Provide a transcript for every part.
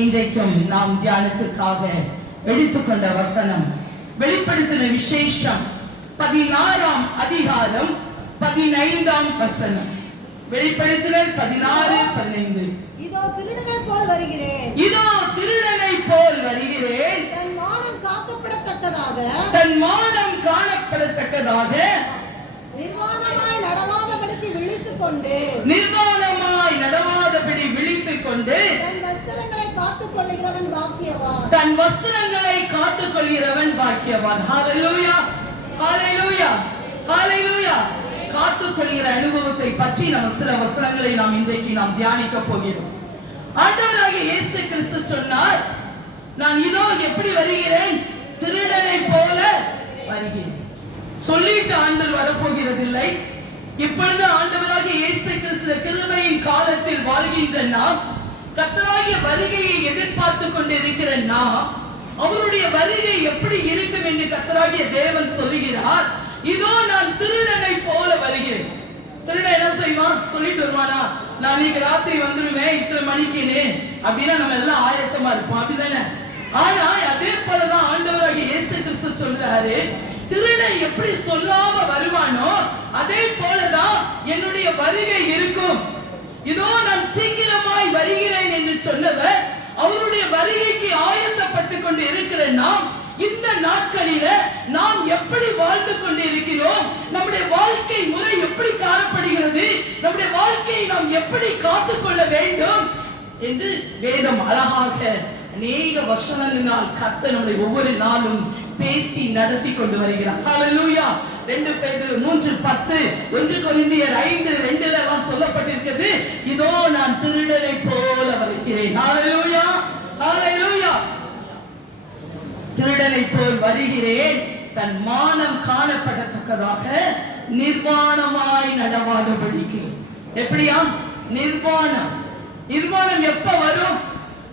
இன்றைக்கும் நாம் தியானத்திற்காக எடுத்துக்கொண்ட வசனம் வெளிப்படுத்தின விசேஷம் 16ஆம் அதிகாரம் 15ஆம் வசனம். வெளிப்படுத்தினர் 16:15. இதோ திருடனை போல் வருகிறேன், இதோ திருடனை போல் வருகிறேன், தன் மானம் காக்கப்படத்தக்கதாக நிர்வாணமாய் நடவாதபடி விழித்துக் கொண்டு தன் வஸ்திரங்களை காத்துக் கொள்கிறவன் பாக்கியவான். ஹல்லேலூயா, ஹல்லேலூயா, ஹல்லேலூயா. காத்துக்கொள்கிற அனுபவத்தை பற்றி நம்ம சில வசனங்களை இன்றைக்கு தியானிக்க போகிறோம். ஆண்டவராகிய இயேசு கிறிஸ்து சொன்னார், நான் இதோ எப்படி வருகிறேன், திருடனை போல வருகிறேன். சொல்லிட்டு ஆண்டவர் வரப்போகிறது இல்லை. இப்பொழுது ஆண்டவராகிய இயேசு கிறிஸ்து கிருபையின் காலத்தில் வாழ்கின்ற நாம், கர்த்தராகிய வருகையை எதிர்பார்த்து கொண்டிருக்கிற நாம், அவருடைய வருகை எப்படி இருக்கும் என்று கர்த்தராகிய தேவன் சொல்லுகிறார். இதோ நான் திருடனை போல வருகிறேன். திருடன் என்ன செய்வான்? சொல்லிட்டு வருவானா, நான் இன்னைக்கு ராத்திரி வந்துருவேன் இத்தனை மணிக்குன்னு அப்படின்னா நம்ம எல்லாம் ஆயத்தமா இருப்போம், அப்படிதானே? ஆனா அதே போலதான் ஆண்டவராகிய இயேசு கிறிஸ்து சொல்றாரு, திருடன் எப்படி சொல்லாம வருவானோ அதே போலதான் என்னுடைய வருகை இருக்கும். இதோ நான் சீக்கிரமாய் வருகிறேன் என்று சொன்னவர், அவருடைய வருகைக்கு ஆயத்தப்பட்டு கொண்டு இருக்கிற நாம், இந்த நாட்களில நாம் எப்படி வாழ்ந்து கொண்டு இருக்கிறோம், நம்முடைய வாழ்க்கை முறை எப்படி காணப்படுகிறது, நம்முடைய வாழ்க்கையை நாம் எப்படி காத்துக்கொள்ள வேண்டும் என்று வேதம் அழகாக அநேக வசனங்களினால் கர்த்தர் நம்மை ஒவ்வொரு நாளும் பேசி நடத்தி கொண்டு வருகிறார். ஹல்லேலூயா. 2 பேதுரு 3:10, 1 கொரிந்தியர் 5:2 சொல்லப்பட்டிருக்கிறது, இதோ நான் திருடனை போல வருகிறேன். ஹல்லேலூயா, ஹல்லேலூயா. திருடனை போல் வருகிறேன், தன் மானம் காணப்படத்தக்கதாக நிர்வாணமாய் நடவாதபடிக்கு. எப்படியா நிர்வாணம்? நிர்வாணம் எப்ப வரும்?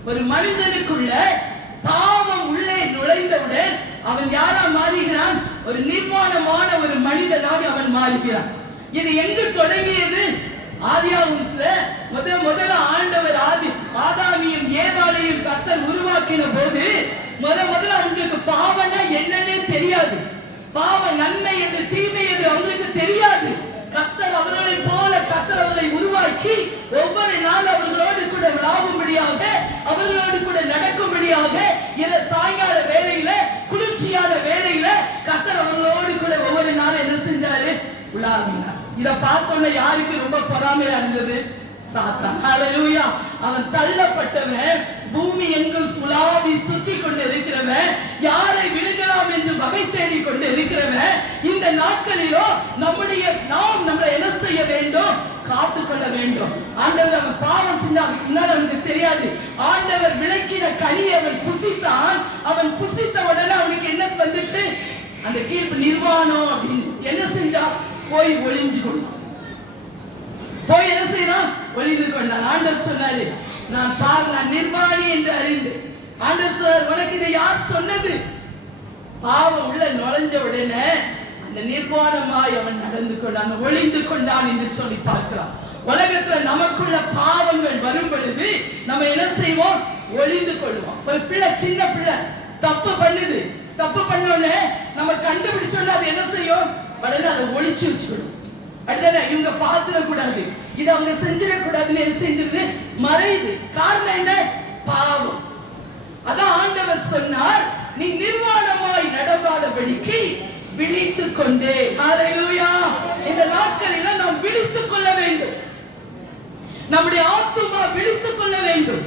ஒரு மனிதனுக்குள்ள பாவம் உள்ளே நுழைந்தவுடன் அவன் யாரா மாறுகிறான்? ஒரு நிர்வாணமான ஒரு மனிதனாக அவன் மாறுகிறான். இது எங்கு தொடங்கியது? ஆதியாகமத்துல முதல்ல ஆண்டவர் ஆதாமையும் ஏவாளையும் கர்த்தர் உருவாக்கின போது முதல்ல அவங்களுக்கு பாவம்னா என்னன்னே தெரியாது. பாவ நன்மை என்று தீமை என்று அவங்களுக்கு தெரியாது. கர்த்தர் அவர்களை போல கர்த்தர் அவர்களை உருவாக்கி ஒவ்வொரு நாள் அவர்களோடு கூட விளையாடும்படியாக, அவர்களோடு கூட நடக்கும்படியாக, சாயங்கால வேளையில குளிர்ச்சியான வேளையில கர்த்தர் அவர்களோடு கூட ஒவ்வொரு நாள் என்ன செஞ்சாரு? விளையாடினார். இத பார்த்தோன்னே யாருக்கு ரொம்ப பொறாமையா இருந்தது? சாத்தான். ஹல்லேலூயா. அவன் தள்ளப்பட்டவன், பூமி எங்கும் சுலாவி சுற்றி கொண்டு இருக்கிறவன், யாரை விழுங்கலாம் என்று வகை தேடி கொண்டு இருக்கிறவன். இந்த நாட்களிலோ நம்மளை என்ன செய்ய வேண்டும்? காத்துக்கொள்ள வேண்டும். ஆண்டவர் அவன் பாவம் செஞ்சான் அவனுக்கு தெரியாது. ஆண்டவர் விளக்கின கனியை அவன் புசித்தான். அவன் புசித்த உடனே அவனுக்கு என்ன வந்துச்சு? அந்த கீழ்ப்பு நிர்வாணம் அப்படின்னு என்ன செஞ்சா? போய் ஒளிஞ்சு கொண்டான். போய் என்ன செய்யலாம்? ஒளிந்து கொண்டான். ஆண்டவர் சொன்னாரு, நான் நிர்வாணி என்று அறிந்து. ஆண்டவர் சொன்னார், உனக்கு இதை யார் சொன்னது? பாவம் உள்ள நுழைஞ்ச உடனே அந்த நிர்வாணமாய் அவன் நடந்து கொண்டான், ஒளிந்து கொண்டான் என்று சொல்லி பார்க்கலாம். உலகத்துல நமக்குள்ள பாவங்கள் வரும் பொழுது நம்ம என்ன செய்வோம்? ஒளிந்து கொள்வோம். ஒரு பிள்ளை, சின்ன பிள்ளை தப்பு பண்ணுது. தப்பு பண்ண உடனே நம்ம கண்டுபிடிச்சோன்னா அது என்ன செய்யும்? உடனே அதை ஒளிச்சு வச்சுக்கணும். அடுத்த இவங்க பார்த்துட கூடாது, இது அவங்க செஞ்சிடக்கூடாதுன்னு என்ன செஞ்சிருது? மறையுது. காரணம் என்ன? பாவம். அதான் ஆண்டவர் சொன்னார், நீ நிர்வாணமாய் நடவாதபடிக்கு விழித்துக் கொண்டே. ஹல்லேலூயா. இந்த நாட்களில் நாம் விழித்துக் கொள்ள வேண்டும். நம்முடைய ஆத்துமா விழித்துக் கொள்ள வேண்டும்.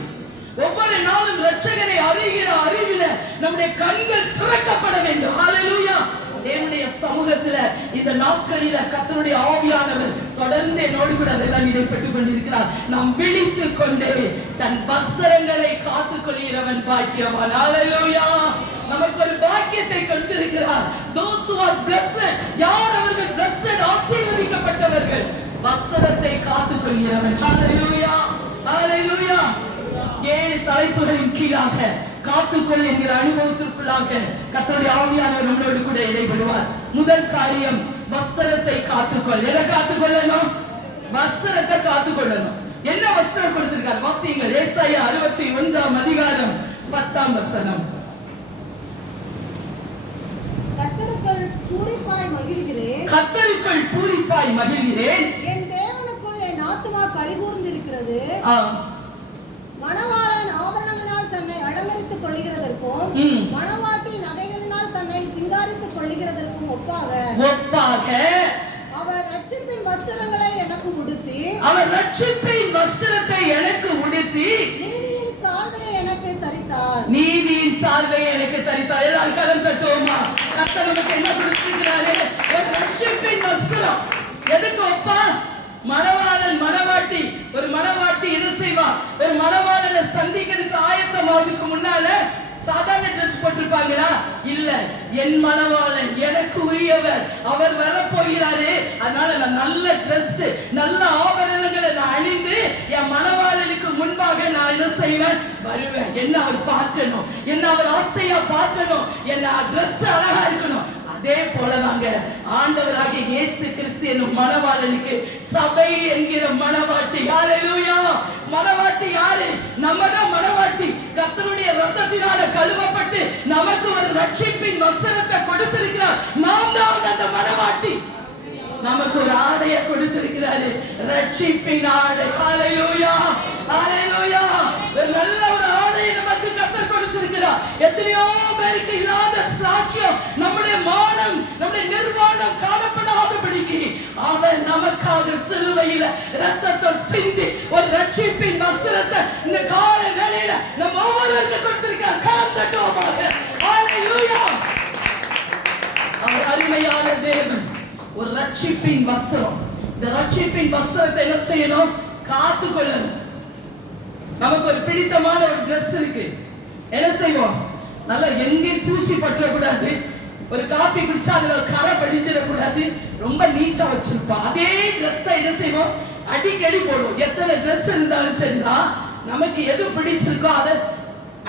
ஒவ்வொரு நாளும் இரட்சகரை அறிகிற அறிவில நம்முடைய கண்கள் திறக்கப்பட வேண்டும். ஹல்லேலூயா. தேவனுடைய சமூகத்துல இந்த நாட்களில கர்த்தருடைய ஆவியானவர் தொடர்ந்து என்னோடு கூட அதைதான் இடைப்பட்டுக் கொண்டிருக்கிறார். நாம் விழித்துக் கொண்டே தன் வஸ்திரங்களை காத்துக் கொள்கிறவன் பாக்கியவான். ஹல்லேலூயா. நமக்கு ஒரு பாக்கியத்தை கொடுத்திருக்கிறார். Those who are blessed, யார் அவர்கள்? blessed, ஆசீர்வதிக்கப்பட்டவர்கள். வஸ்திரத்தை காத்துக் கொள்கிறவன். ஹல்லேலூயா, ஹல்லேலூயா. 7 தலைப்புகளின் கீழாக காத்துக்கொள் என்கிற அனுபவத்திற்குள்ளாக கர்த்தருடைய ஆவியானவர் நம்மளோடு கூட இடைபடுவார். முதல் காரியம், வஸ்திரத்தை காத்துக்கொள். எதை காத்துக்கொள்ளணும்? வஸ்திரத்தை காத்துக்கொள்ளணும். என்ன வஸ்திரம் கொடுத்திருக்கார்? வாசியுங்கள். ஏசாயா ஏசாயா 61 10 கர்த்தருக்குள் பூரிப்பாய் மகிழ்கிறேன். கர்த்தருக்குள் பூரிப்பாய் மகிழ்கிறேன். என் தேவனுக்குள் என் ஆத்துமா களிகூர்ந்திருக்கிறது. ஆம். மணவாளன் ஆபரணங்களால் தன்னை அலங்கரித்துக் கொள்கிறதற்கும் மணவாட்டி நகைகளினால் தன்னை சிங்காரித்துக் கொள்கிறதற்கும் ஒப்பாக அவர் ரட்சிப்பின் வஸ்திரங்களை எனக்கு உடுத்தி நீதியின் சால்வையை எனக்கு தரித்தார். எல்லாரும் கரம் தட்டுவோமா? கர்த்தர் நமக்கு என்ன கொடுத்திருக்கிறாரு? ஒரு ரட்சிப்பின் வஸ்திரம். எதுக்கு ஒப்பா? மணவாளன் மணவாட்டி, ஒரு மணவாட்டி என்ன செய்வா? ஒரு மணவாளனை சந்திக்கிறதுக்கு ஆயத்தமாவதுக்கு முன்னால சாதாரண ட்ரெஸ் போட்டிருப்பாங்களா? இல்ல, என் மணவாளன் எனக்கு உரியவர், அவர் வர போகிறாரு, அதனால நான் நல்ல ட்ரெஸ், நல்ல ஆபரணங்களை நான் அணிந்து என் மணவாளனுக்கு முன்பாக நான் என்ன செய்வேன்? வருவேன். என்ன அவர் பார்க்கணும், என்ன அவர் ஆசையா பார்க்கணும், என்ன ட்ரெஸ் அழகா இருக்கணும். அதே போலதாங்க ஆண்டவராகிய இயேசு கிறிஸ்து என்னும் மணவாளனுக்கு சபை என்கிற மணவாட்டி. ஹல்லேலூயா! மணவாட்டி யாரு? நம்ம தான் மணவாட்டி. கர்த்தருடைய இரத்தத்தினால கழுவப்பட்டு நமக்கு ஒரு ரட்சிப்பின் வஸ்திரத்தை கொடுத்திருக்கிறார். நாம் தான் அந்த மணவாட்டி. நமக்கு ஒரு ஆடையை கொடுத்திருக்கிறாரு, ரட்சிப்பின் ஆடை. ஹல்லேலூயா! ஹல்லேலூயா! நல்ல ஒரு ஆடையை நமக்கு கர்த்தர் கொடுத்திருக்கிறார். எத்தனையோ பேருக்கு இல்லாத சாக்கியம், நம்முடைய மானம், நம்முடைய நிர்வாணம் காணப்படாதபடிக்கு அவர் நமக்காக சிலுவையில இரத்தத்தை சிந்தி ஒரு ரட்சிப்பின் வஸ்திரத்தை இந்த கால வேளையில நம்ம ஒவ்வொருவருக்கும் கொடுத்திருக்கிறார். கரம் தட்டுவோமாக. ஹல்லேலூயா! அவர் அருமையான தேவன். ஒரு ரட்சிப்பின் வஸ்திரம். இந்த ரட்சிப்பின் வஸ்திரத்தை என்ன செய்யணும்? காத்துக்கொள்ளணும். நமக்கு ஒரு பிடித்தமான ஒரு ட்ரெஸ் இருக்கு, என்ன செய்வோம்? நல்லா எங்கேயும் தூசி பற்றக்கூடாது, ஒரு காபி குடிச்சா அதுல ஒரு கரை படிச்சிடக்கூடாது, ரொம்ப நீட்டா வச்சிருப்போம். அதே ட்ரெஸ் என்ன செய்வோம்? அடிக்கடி போடுவோம். எத்தனை ட்ரெஸ் இருந்தாலும் சரிதான், நமக்கு எது பிடிச்சிருக்கோ அதை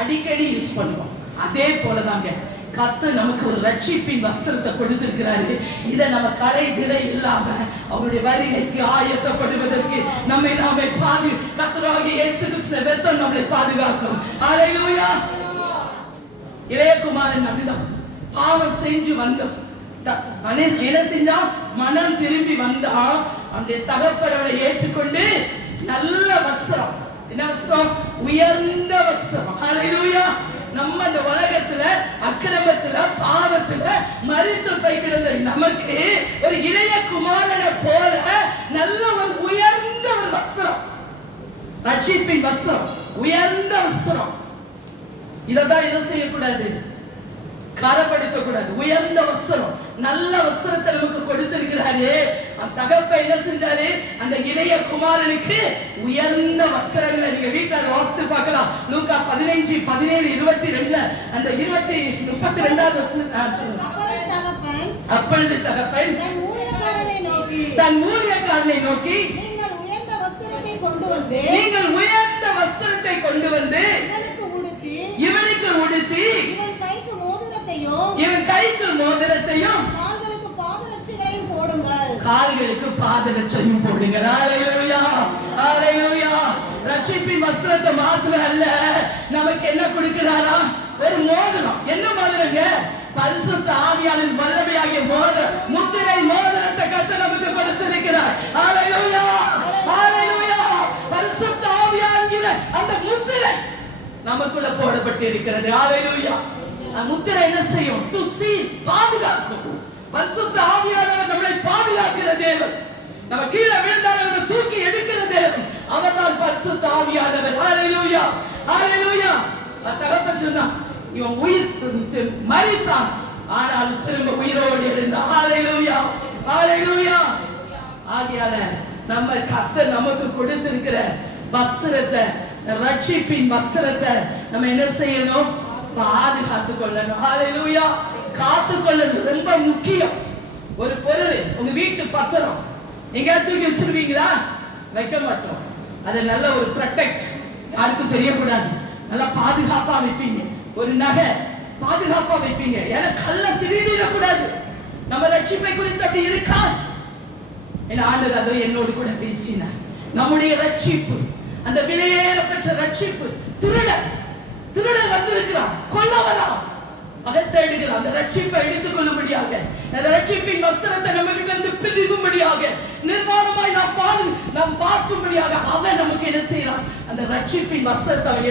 அடிக்கடி யூஸ் பண்ணுவோம். அதே போலதாங்க கர்த்தர் நமக்கு ஒரு ரட்சிப்பின் வஸ்திரத்தை கொடுத்திருக்கிறாரு. இதை நம்ம கரை திரை இல்லாம அவருடைய வருகைக்கு ஆயத்தப்படுவதற்கு நம்மை நாமே கர்த்தராகிய இயேசு கிறிஸ்துவின் இரத்தம் நம்மை பாதுகாக்கும். ஹல்லேலூயா! இளையகுமாரன் அப்படிதான் பாவம் செஞ்சு வந்தோம், மனம் திரும்பி வந்தா அவனுடைய தகப்பனவரை ஏற்றுக்கொண்டு நல்ல வஸ்திரம். என்ன வஸ்திரம்? உயர்ந்த வஸ்திரம். ஹல்லேலூயா! நம்ம இந்த உலகத்துல அக்கிரமத்துல பாவத்துல மரித்து போய் கிடந்த நமக்கு ஒரு இளைய குமாரனை போல நல்ல ஒரு உயர்ந்த ஒரு வஸ்திரம், ரட்சிப்பின் வஸ்திரம், உயர்ந்த வஸ்திரம். இததான் என்ன செய்யக்கூடாது? காரப்படுத்தக்கூடாது. உயர்ந்த வஸ்திரம், நல்ல வஸ்திரத்தை நமக்கு கொடுத்திருக்கிறாரு. அந்த தகப்ப என்ன செஞ்சாரு? அந்த இளைய குமாரனுக்கு உயர்ந்த வஸ்திரங்களை நீங்க வீட்டுல வாசித்து பார்க்கலாம். லூக்கா 15:17-22 அந்த 32வது வசனம் சொல்லுங்க. அப்பொழுது தகப்பன் தன் ஊழியக்காரனை நோக்கி நீங்கள் உயர்ந்த வஸ்திரத்தை கொண்டு வந்து இவனுக்கு உடுத்தி இவன் கைக்கு மோதிரத்தையும் கால்களுக்கு பாதரட்சையும் போடுங்க. ஹல்லேலூயா! ஹல்லேலூயா! ரட்சிப்பின் வஸ்திரத்தை மாத்திரம் அல்ல, நமக்கு என்ன கொடுக்கிறாரா? ஒரு மோதிரம். என்ன மோதிரங்க? பரிசுத்த ஆவியாரின் வல்லமையாகிய மோதிரம், முத்திரை மோதிரத்தை கர்த்தர் நமக்கு கொடுத்திருக்கிறார். ஹல்லேலூயா! ஹல்லேலூயா! பரிசுத்த ஆவியாகிற அந்த முத்திரை நமக்குள்ள போடப்பட்டு இருக்கிறது. ஹல்லேலூயா! முத்திரை என்ன செய்யும்? டு சீ, பாதுகாக்கும். பரிசுத்த ஆவியானவர் நம்மை பாதுகாக்கிற தேவன். நம்ம கீழே விழுந்தாலும் நம்ம தூக்கி எடுக்கிற தேவன். அவர்தான் பரிசுத்த ஆவியானவர். ஹல்லேலூயா! ஹல்லேலூயா! தகப்பன் சொன்னா இவன் உயிர் மரித்தான், ஆனால் திரும்ப உயிரோடு எழுந்தான். ஹல்லேலூயா! ஹல்லேலூயா! ஆகியால நம்ம கர்த்தர் நமக்கு கொடுத்திருக்கிற வஸ்திரத்தை, ரட்சிப்பின் வஸ்திரத்தை நம்ம என்ன செய்யணும்? பாதுகாத்துக் கொள்ளணும். ஹல்லேலூயா! காத்துக்கொள்ளது ரொம்ப முக்கியம். ஒரு பொருள், உங்க வீட்டு பத்திரம் எங்கேயாவது தூக்கி வச்சிருவீங்களா? வைக்க மாட்டோம். அதை நல்ல ஒரு ப்ரொடெக்ட், யாருக்கும் தெரியக்கூடாது, நல்லா பாதுகாப்பா வைப்பீங்க. ஒரு நகை பாதுகாப்பா வைப்பீங்க, ஏன்னா கள்ள திருடிடக்கூடாது. நம்ம ரட்சிப்பை குறித்து அப்படி இருக்கா? என் ஆண்டவர் அதை என்னோடு கூட பேசினார். நம்முடைய ரட்சிப்பு, அந்த விலையேறப்பட்ட பெற்ற ரட்சிப்பு. திருடன் வந்திருக்கிறான், கொல்லவரா, அகத்தேடுகிறான். அந்த ரட்சிப்பை எடுத்துக் கொள்ளும்படியாக, அந்த ரட்சிப்பின் வஸ்திரத்தை நம்ம கிட்ட இருந்து பிரிக்கும்படியாக, நிர்வாணமாய் நாம் பார்க்கும்படியாக அவன் நமக்கு என்ன செய்யறான்? அந்த ரட்சிப்பின் வஸ்திரத்தை அவன்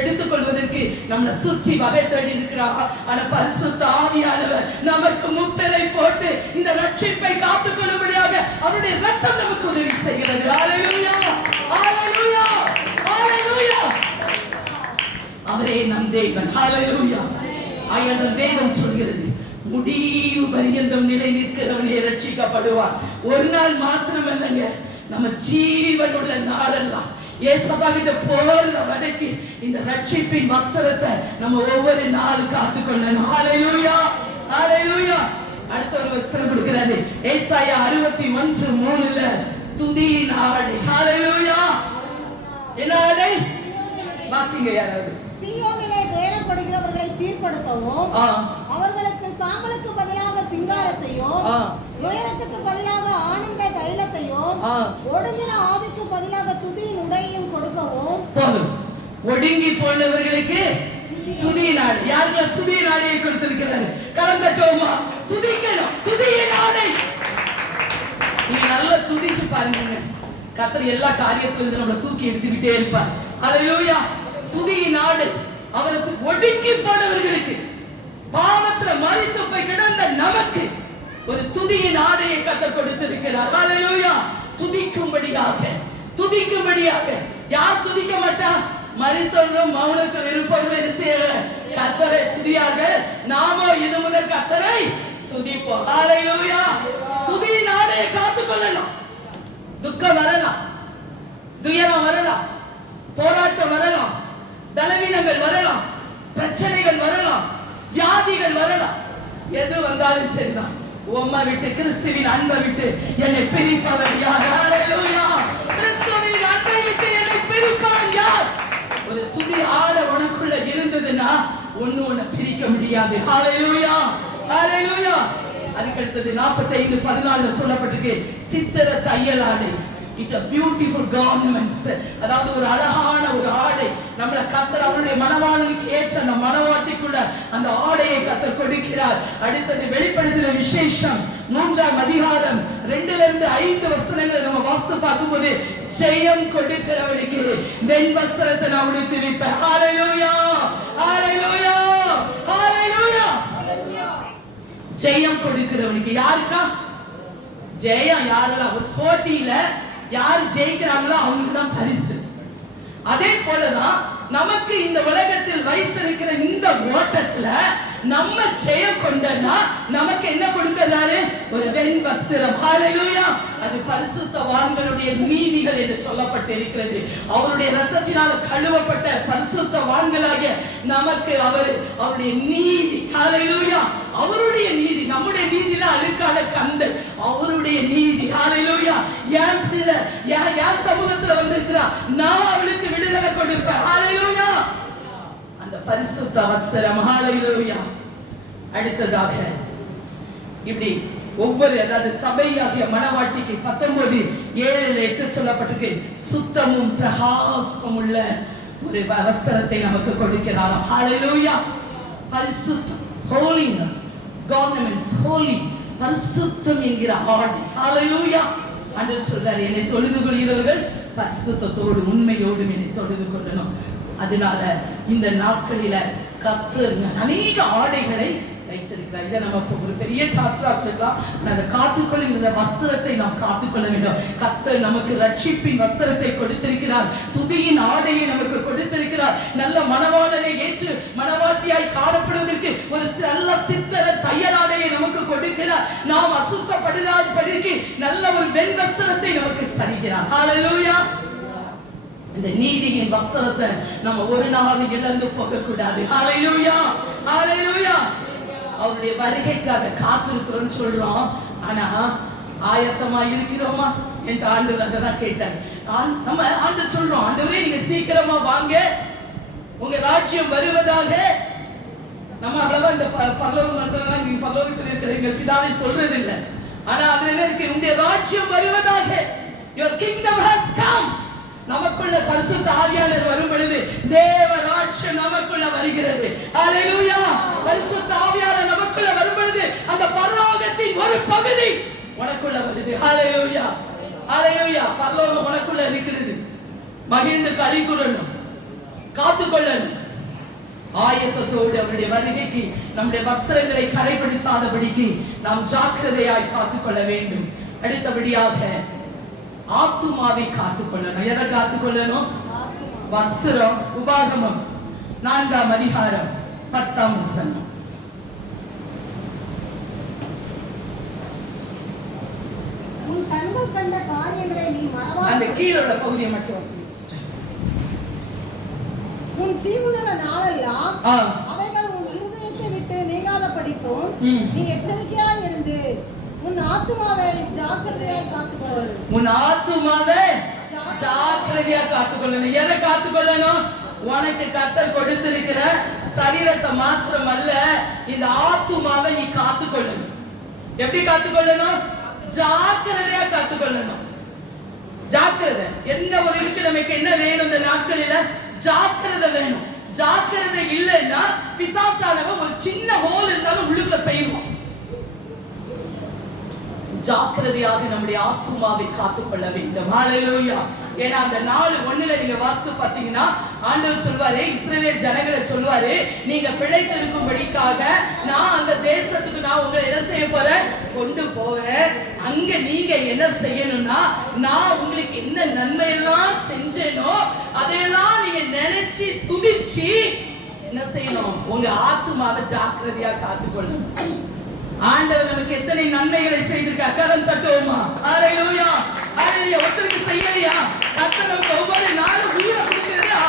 எடுத்துக்கொள்வதற்கு நம்மளை சுற்றி வகை தேடி இருக்கிறான். ஆனா பரிசுத்த ஆவியானவர் நமக்கு முத்திரை போட்டு இந்த ரட்சிப்பை காத்துக் கொள்ளும்படியாக அவருடைய ரத்தம் நமக்கு உதவி செய்கிறது. ஹல்லேலூயா, ஹல்லேலூயா, ஹல்லேலூயா. அவரே நம் தேவன். ஹல்லேலூயா. ஆயந்தம் வேதம் சொல்கிறது, முடிவு பரியந்தம் நிலை நிற்கிறவனே ரட்சிக்கப்படுவான். ஒரு நாள் மாத்திரம் இல்லைங்க, நம்ம ஜீவனுள்ள நாளெல்லாம் ஏசப்பா கிட்ட போற வரைக்கும் இந்த ரட்சிப்பின் வஸ்திரத்தை நம்ம ஒவ்வொரு நாளும் காத்துக்கொள்ளணும். ஹல்லேலூயா, ஹல்லேலூயா. அடுத்த ஒரு வஸ்திரம் கொடுக்கிறாரு, ஏசாயா 61:3 துதியின் ஆடை. ஹல்லேலூயா. என்ன ஆடை? வாசிங்க யாராவது. சீயோனிலே வேறப்படுகிறவர்களை சீர்படுத்தவும், அவர்களுக்கு சாம்பலுக்கு பதிலாக சிங்காரத்தையும், உயரத்துக்கு பதிலாக ஆனந்த தைலத்தையும், ஒடுங்கின ஆவிக்கு பதிலாக துதியின் உடையையும் கொடுக்கவும். போதும். ஒடுங்கி போனவர்களுக்கு துதியின் ஆடை. யாருக்கு துதியின் ஆடையை கொடுத்திருக்கிறாரு? கலந்தட்டோமா, துதிக்கணும். துதியின் ஆடை. நீங்க நல்லா துதிச்சு பாருங்க, கர்த்தர் எல்லா காரியத்திலிருந்து நம்மளை தூக்கி எடுத்துக்கிட்டே இருப்பார். ஹல்லேலூயா. துதியின் ஆடை அவருக்கு ஒடுங்கி போனவர்களுக்கு, பாவத்துல மரித்து போய் கிடந்த நமக்கு ஒரு துதியின் ஆடையை கர்த்தர் கொடுத்திருக்கிறார். ஹல்லேலூயா. துதிக்கும்படியாக. யார் துதிக்க மாட்டா? மரித்தவர்களும் மௌனத்தில் இருப்பவர்கள் என்ன செய்யற? கர்த்தரை துதியாக. நாமோ இது முதல் கர்த்தரை துதிப்போம். ஹல்லேலூயா. துதியின் ஆடையை காத்துக்கொள்ளணும். துக்கம் வரலாம், துயரம் வரலாம், போராட்டம் வரலாம், பலவீனங்கள் வரலாம், பிரச்சனைகள் வரலாம், வியாதிகள் வரலாம். எது வந்தாலும் சரிதான், உம்மை விட்டு, கிறிஸ்துவின் அன்பை விட்டு என்னை பிரிப்பவர் யார்? ஹல்லேலூயா. கிறிஸ்துவின் அன்பை விட்டு என்னை பிரிப்பவர் யார்? ஒரு துதி ஆட உனக்குள்ள இருந்ததுன்னா ஒண்ணு பிரிக்க முடியாது. ஹல்லேலூயா, ஹல்லேலூயா. அதுக்கு அடுத்தது 45:14 சொல்லப்பட்டிருக்கு, சித்திர தையல் ஆடை. It's a beautiful garments. அதாவது ஒரு அழகான ஒரு ஆடை. நம்மள கர்த்தர் அவருடைய மனவாளனுக்கு ஏற்ற அந்த மனவாட்டிக்குள்ள அந்த ஆடையை கர்த்தர் கொடுக்கிறார். அடுத்தது வெளிப்படுத்தின விசேஷம் 3:2 5 நம்ம வாஸ்து பார்க்கும்போது, ஜெயம் கொடுக்கிறவனுக்கு வெண் வஸ்திரத்தை நான் உடுத்தி வைப்பேன். ஹல்லேலூயா, ஹல்லேலூயா, ஹல்லேலூயா. ஜெயம் கொடுக்கிறவனுக்கு. யாருக்கா ஜெயம்? யாரெல்லாம் ஒரு போட்டியில யார் ஜெயிக்கிறாங்களோ அவங்களுக்கு தான் பரிசு. அதே போலதான் நமக்கு இந்த உலகத்தில் வைத்திருக்கிற இந்த ஓட்டத்துல நம்ம ஜெயம் கொண்டனா நமக்கு என்ன கொடுக்கிறாரு? ஒரு வெண் வஸ்திரம். ஹல்லேலூயா. அது பரிசுத்தவான்களுடைய நீதிகள் என்று சொல்லப்பட்டிருக்கிறது. அவருடைய இரத்தத்தினால் கழுவப்பட்ட பரிசுத்தவான்களாகிய நமக்கு அவருடைய நீதி. ஹல்லேலூயா. அவருடைய நீதி, நம்முடைய நீதியில அழுக்கான கந்தல், அவருடைய நீதி. ஹல்லேலூயா. என் பிள்ளை யார் சமூகத்துல வந்திருக்கிறா, நான் அவளுக்கு விடுதலை கொடுப்பேன். ஹல்லேலூயா. அந்த பரிசுத்த வஸ்திரம். ஹல்லேலூயா. அடுத்ததாக இப்படி ஒவ்வொரு, அதாவது சபையாகிய மனவாட்டிக்கு 19:7-8 சொல்லப்பட்டிருக்கு, சுத்தமும் பிரகாசமும் உள்ள ஒரு வஸ்திரத்தை நமக்கு கொடுக்கிறார். ஹல்லேலூயா. பரிசுத்தம், holiness, garments, holy, பரிசுத்தம் என்கிற ஆடை. ஹல்லேலூயா. ஆண்டவர் சொல்றார், என்னை தொழுது கொள்கிறவர்கள் பரிசுத்தத்தோடு உண்மையோடு என்னை தொழுது கொள்ளணும். அதனால இந்த நாட்களில கர்த்தர் அநேக ஆடைகளை வைத்திருக்கிறார். இதை நம்ம ஒரு பெரிய சாப்டரா இருக்கலாம். அந்த காத்துக்கொள்ளுகிற வஸ்திரத்தை நாம் காத்துக்கொள்ள வேண்டும். கர்த்தர் நமக்கு ரட்சிப்பின் வஸ்திரத்தை கொடுத்திருக்கிறார். துதியின் ஆடையை நமக்கு கொடுத்திருக்கிறார். நல்ல மனவாளனை ஏற்று மனவாட்டியாய் காணப்படுவதற்கு ஒரு நல்ல சித்திர தையல் ஆடையை நமக்கு கொடுக்கிறார். நாம் அசுத்தப்படுவதற்கு நல்ல ஒரு வெண் வஸ்திரத்தை நமக்கு தருகிறார். ஹல்லேலூயா. இந்த நீதியின் வஸ்திரத்தை நம்ம ஒரு நாள் இழந்து போக கூடாது. ஹல்லேலூயா, ஹல்லேலூயா. அவருடைய வருகைக்காக காத்திருக்கிறோம்னு சொல்றோம். ஆனா ஆயத்தமா இருக்கிறோமா என்று ஆண்டவர் தான் கேட்டார். நம்ம ஆண்டவர் சொல்றோம், ஆண்டவரே நீங்க சீக்கிரமா வாங்க, உங்க ராஜ்யம் வருவதாக. நம்ம அவ்வளவா இந்த பரலோகத்தில் இருக்கிற எங்கள் பிதாவை சொல்றது இல்லை. ஆனா அதுல என்ன இருக்கு? உங்களுடைய ராஜ்யம் வருவதாக. Your kingdom has come. நமக்குள்ள பரிசுத்த ஆவியானவர் தேவ ராஜ்யம் நமக்குள்ள வருகிறது. ஹalleluya. பரிசுத்த ஆவியானவர் நமக்குள்ள வரும்பொழுது அந்த பரலோகத்தின் ஒரு பகுதி உனக்குள்ள வருது. ஹalleluya. ஹalleluya. பரலோகம் உனக்குள்ள இருக்கிறது. மகிழ்ந்து களி கூறணும், காத்துக்கொள்ளணும். ஆயத்தத்தோடு அவருடைய வருகைக்கு நம்முடைய வஸ்திரங்களை கரைப்படுத்தாதபடிக்கு நாம் ஜாக்கிரதையாய் காத்துக்கொள்ள வேண்டும். அடுத்தபடியாக ஆத்துமாவை காத்துக்கொள்ளணும். எதை காத்துக்கொள்ளணும்? வஸ்திரம். உபாகமம் 4ஆம் அதிகாரம் 10ஆம் வசனம். உன் கண்கள் கண்ட காரியங்களை நீ மறவாதே. அந்த கீழே உள்ள பகுதியை மட்டும் வாசி. உன் ஜீவனுள்ள நாளெல்லாம் ஆ அவைகள் உன் இருதயத்தை விட்டு நீங்காதபடிக்கும் நீ எச்சரிக்கையாய் இருந்து உன் ஆத்துமாவை ஜாக்கிரதையாய் காத்துக்கொள். உன் ஆத்துமாவை ஜாக்கிரதையா காத்துக்கொள்ளணும். எதை காத்துக்கொள்ளணும்? உனக்கு கர்த்தர் கொடுத்திருக்கிற சரீரத்தை மாத்திரம் அல்ல, இந்த ஆத்துமாவை நீ காத்துக்கொள்ளணும். எப்படி காத்துக்கொள்ளணும்? ஜாக்கிரதையா காத்துக்கொள்ளணும். ஜாக்கிரதை. என்ன ஒரு இருக்கு, நமக்கு என்ன வேணும் இந்த நாட்களில? ஜாக்கிரதை வேணும். ஜாக்கிரதை இல்லைன்னா பிசாசானவன் ஒரு சின்ன ஹோல் இருந்தாலும் உள்ளுக்குள்ள பெய்வான். ஜாக்கிரதையாக நம்முடைய ஆத்துமாவை காத்துக்கொள்ள வேண்டும். ஹalleluya. ஏன்னா அந்த 4:1 நீங்க வாசித்து பார்த்தீங்கன்னா ஆண்டவர் சொல்வாரு, இஸ்ரவேல் ஜனங்களை சொல்வாரு, நீங்க பிழைத்திருக்கும்படிக்காக நான் அந்த தேசத்துக்கு நான் உங்களை என்ன செய்ய போறேன்? கொண்டு போவேன். அங்க நீங்க என்ன செய்யணும்னா, நான் உங்களுக்கு என்ன நன்மை எல்லாம் செஞ்சேனோ அதையெல்லாம் நீங்க நினைச்சு துதிச்சு என்ன செய்யணும்? உங்க ஆத்துமாவை ஜாக்கிரதையா காத்துக்கொள்ளணும். ஆண்டவர் நமக்கு எத்தனை நன்மைகளை செய்திருக்கா? கரம் தட்டுவோமா? ஹalleluya. ஹalleluya. ஒருத்தருக்கு செய்யலையா? கர்த்தர் நமக்கு ஒவ்வொரு நாளும் உயிரை கொடுக்கிறதா?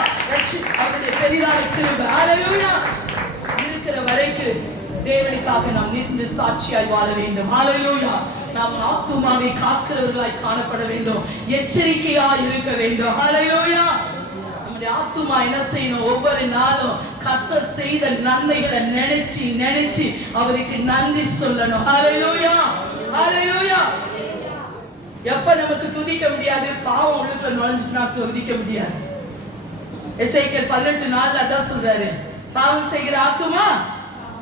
அவருடைய பெரிதான கிருபை. ஹalleluya. இருக்கிற வரைக்கும் தேவனுக்காக நாம் நின்று சாட்சியாய் வாழ வேண்டும். ஹalleluya. நாம் ஆத்துமாவை காக்கிறவர்களாய் காணப்பட வேண்டும். எச்சரிக்கையாய் இருக்க வேண்டும். ஹalleluya. ஆத்துமா என்ன செய்யணும்? ஒவ்வொரு நாளும் கர்த்தர் செய்த நன்மைகளை நினைச்சு நினைச்சு அவருக்கு நன்றி சொல்லணும். ஹalleluya. ஹalleluya. எப்ப நமக்கு துதிக்க முடியாது? பாவம் உள்ளுக்குள்ள நுழைஞ்சிட்டுனா துதிக்க முடியாது. எசேக்கியேல் 18:4 அதான் சொல்றாரு, பாவம் செய்கிற ஆத்துமா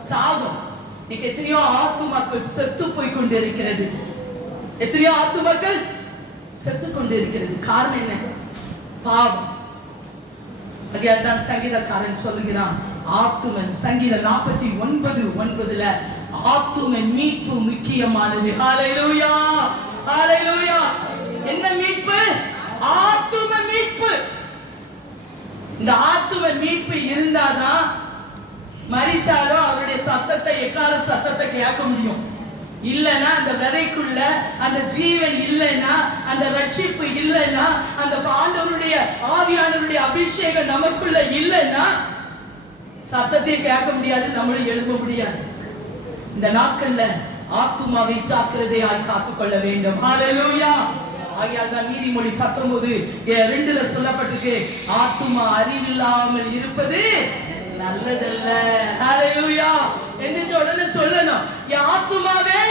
சாகும். இன்னைக்கு எத்தனையோ ஆத்துமாக்கள் செத்து போய் கொண்டிருக்கிறது. எத்தனையோ ஆத்துமாக்கள் செத்து கொண்டிருக்கிறது. காரணம் என்ன? பாவம். அதான் சங்கீதக்காரன் சொல்லுகிறான், ஆத்துமன் சங்கீதம் 49:9 ஆத்தும மீட்பு முக்கியமானது. ஹalleluya. ஹalleluya. என்ன மீட்பு? ஆத்தும மீட்பு. இந்த ஆத்தும மீட்பு இருந்தாதான் மரிச்சாலும் அவருடைய சத்தத்தை, எக்கால சத்தத்தை கேட்க முடியும். இல்லனா அந்த விதைக்குள்ள அந்த ஜீவன் இல்லைன்னா, அந்த ரட்சிப்பு இல்லைன்னா, அந்த ஆண்டவருடைய ஆவியானவருடைய அபிஷேகம் நமக்குள்ள இல்லைன்னா சத்தத்தை கேட்க முடியாது, நம்மளும் எழுப்ப முடியாது. இந்த நாட்கள்ல ஆத்துமாவை ஜாக்கிரதையாய் காத்துக்கொள்ள வேண்டும். ஹalleluya. ஆகையால் தான் நீதிமொழி 19:2 சொல்லப்பட்டிருக்கு, ஆத்துமா அறிவில்லாமல் இருப்பது நல்லதல்ல. ஹalleluya. என்று உடனே சொல்லணும், என் ஆத்துமாவே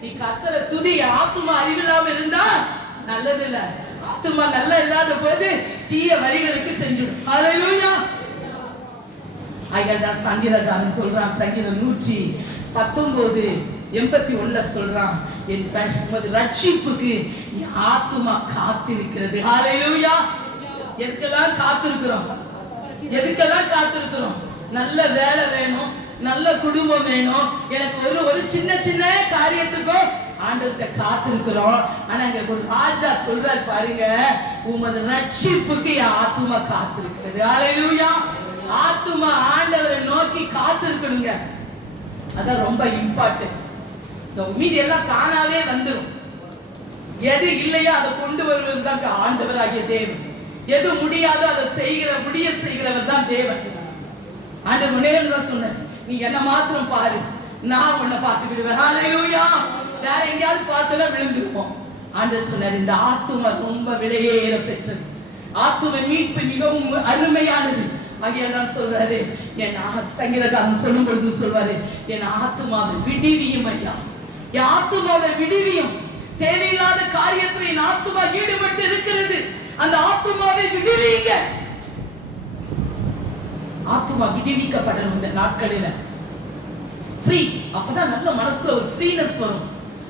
நீ கர்த்தரை துதி. ஆத்துமா அறிவில்லாம இருந்தா நல்லது இல்ல. ஆத்துமா நல்லா இல்லாத போது தீய வழிகளுக்கு செஞ்சிடும். ஹalleluya. ஐயா சங்கீதக்காரன் சொல்றான், சங்கீதம் 119:81 சொல்றான், என் ரட்சிப்புக்கு என் ஆத்துமா காத்திருக்கிறது. ஹalleluya. எதுக்கெல்லாம் காத்திருக்கிறோம்? எதுக்கெல்லாம் காத்திருக்கிறோம்? நல்ல வேலை வேணும், நல்ல குடும்பம் வேணும், எனக்கு ஒரு சின்ன சின்ன காரியத்துக்கும் ஆண்டவர்கிட்ட காத்திருக்கிறோம். ஆனா இங்க ஒரு ராஜா சொல்றாரு பாருங்க, உமது ரட்சிப்புக்கு என் ஆத்துமா காத்திருக்கிறது. ஹalleluya. ஆத்துமா ஆண்டவரை நோக்கி காத்திருக்கணுங்க. அதான் ரொம்ப இம்பார்ட்டன்ட். இந்த மீதி எல்லாம் தானாவே வந்துடும். எது இல்லையோ அதை கொண்டு வருவது தான் ஆண்டவராகிய தேவன். எது முடியாதோ அதை முடிய செய்கிறவர் தான் தேவன். ஆண்டவர் முன்னேறு தான் சொன்னார், நீ என்ன மாத்திரம் பாரு, நான் உன்னை பார்த்துக்கிடுவேன். ஹalleluya. வேற எங்கேயாவது பார்த்தா விழுந்துருப்போம். ஆண்டவர் சொன்னார், இந்த ஆத்துமா ரொம்ப விலையேற பெற்றது. ஆத்தும மீட்பு மிகவும் அருமையானது. ஆகையால் தான் சொல்றாரு, என் சங்கீதக்காரன் சொல்லும் பொழுது சொல்வாரு, என் ஆத்துமாவை விடுவியும் ஐயா, என் ஆத்துமாவை விடுவியும். தேவையில்லாத காரியத்தில் என் ஆத்துமா ஈடுபட்டு இருக்கிறது, அந்த ஆத்துமாவை விடுவீங்க. ஆத்துமா விடுவிக்கப்படணும் இந்த நாட்களில. ஃப்ரீ, அப்பதான் நல்ல மனசுல ஒரு ஃப்ரீனஸ் வரும்.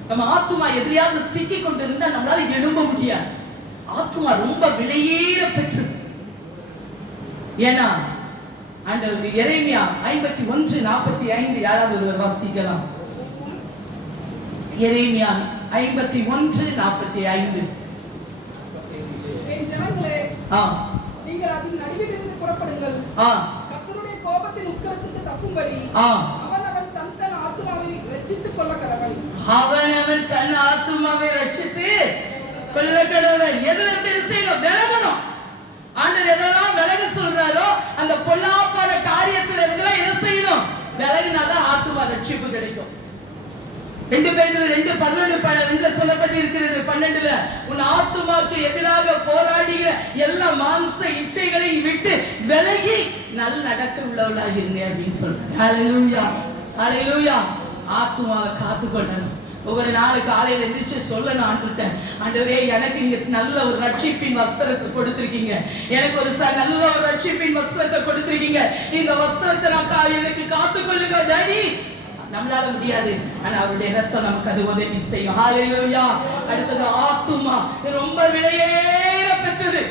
நம்ம ஆத்துமா எதிரியாவது சிக்கி கொண்டு இருந்தா நம்மளால எழும்ப முடியாது. ஆத்துமா ரொம்ப விலையேற பெற்றது. ஏன்னா ஆண்டவர் எரேமியா 51:45 யாராவது ஒருவர் வாசிக்கலாம். எரேமியா 51:45. என் ஜனங்களே, நீங்கள் அதின் நடுவிலிருந்து புறப்படுங்கள். கர்த்தருடைய கோபத்தின் உக்கிரத்துக்கு தப்பும்படி அவனவன் தன் ஆத்துமாவை ரட்சித்துக் கொள்ள கடவன். அவனவன் தன் ஆத்துமாவை ரட்சித்து கொள்ள கடவன். எதுல பெருசையும் விலகணும். ஆண்டவர் எதெல்லாம் விலக சொல்றாரோ அந்த பொல்லாப்பான காரியத்துல இருந்தெல்லாம் என்ன செய்யணும்? விலகினாதான் ஆத்துமா ரட்சிப்பு கிடைக்கும். 2 பேதுரு 2:12 சொல்லப்பட்டிருக்கிறது. 12 உன் ஆத்துமாக்கு எதிராக போராடுகிற எல்லா மாம்ச இச்சைகளை விட்டு விலகி நல் நடக்க உள்ளவளாக இருங்க அப்படின்னு சொல்றாங்க. ஹல்லேலூயா, ஹல்லேலூயா. ஆத்துமாவை காத்துக்கொள்ளணும். ஒவ்வொரு நாள் காலையில எந்திரிச்சு சொல்லணும் ஆண்டுகிட்ட, ஆண்டவரே எனக்கு நீங்க நல்ல ஒரு ரட்சிப்பின் வஸ்திரத்தை கொடுத்திருக்கீங்க, எனக்கு ஒரு நல்ல ஒரு ரட்சிப்பின் வஸ்திரத்தை கொடுத்திருக்கீங்க, இந்த வஸ்திரத்தை நான் எனக்கு காத்துக்கொள்ளுங்க டாடி. நம்மளால முடியாது, ஆனா அவருடைய ரத்தம் நமக்கு அது உதவி செய்யும். ஹல்லேலூயா. அடுத்தது ஆத்துமா ரொம்ப விலையேற பெற்றது.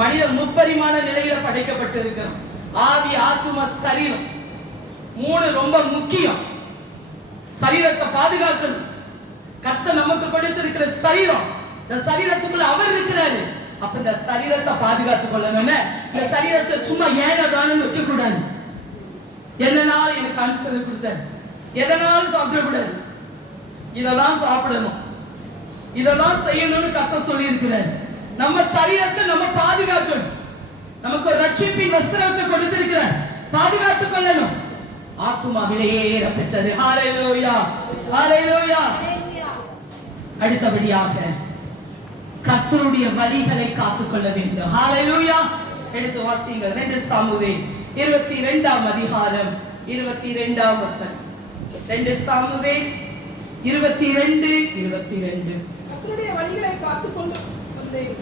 மனிதன் முப்பரிமாண நிலையில படைக்கப்பட்டிருக்கிறோம். ஆவி, ஆத்துமா, சரீரம் 3 ரொம்ப முக்கியம். சரீரத்தை பாதுகாக்கணும். கர்த்தர் நமக்கு கொடுத்திருக்கிற சரீரம், இந்த சரீரத்துக்குள்ள அவர் இருக்கிறாரு. அப்ப இந்த சரீரத்தை பாதுகாத்துக் கொள்ளணும்னு இந்த சரீரத்தை சும்மா ஏனதானும் வைக்க கூடாது. என்னனாலும் எனக்கு ஆன்சர் கொடுத்தாரு, எதனாலும் சாப்பிடக்கூடாது, இதெல்லாம் சாப்பிடணும், இதெல்லாம் செய்யணும்னு கர்த்தர் சொல்லி இருக்கிறார். நம்ம சரீரத்தை நம்ம பாதுகாக்கணும். நமக்கு ஒரு ரட்சிப்பின் வஸ்திரத்தை கொடுத்திருக்கிறார், பாதுகாத்துக் கொள்ளணும். ஆத்துமா விலையேற பெற்றது. ஹல்லேலூயா, ஹல்லேலூயா. அடுத்தபடியாக கர்த்தருடைய வழிகளை காத்துக்கொள்ள வேண்டும். ஹல்லேலூயா. எடுத்து வாசியுங்கள். 2 சாமுவேல் 22 அதிகாரம் 22 வசனம். 2 சாமுவேல் 22:22. கர்த்தருடைய வழிகளை காத்துக்கொண்டு வந்தேன்.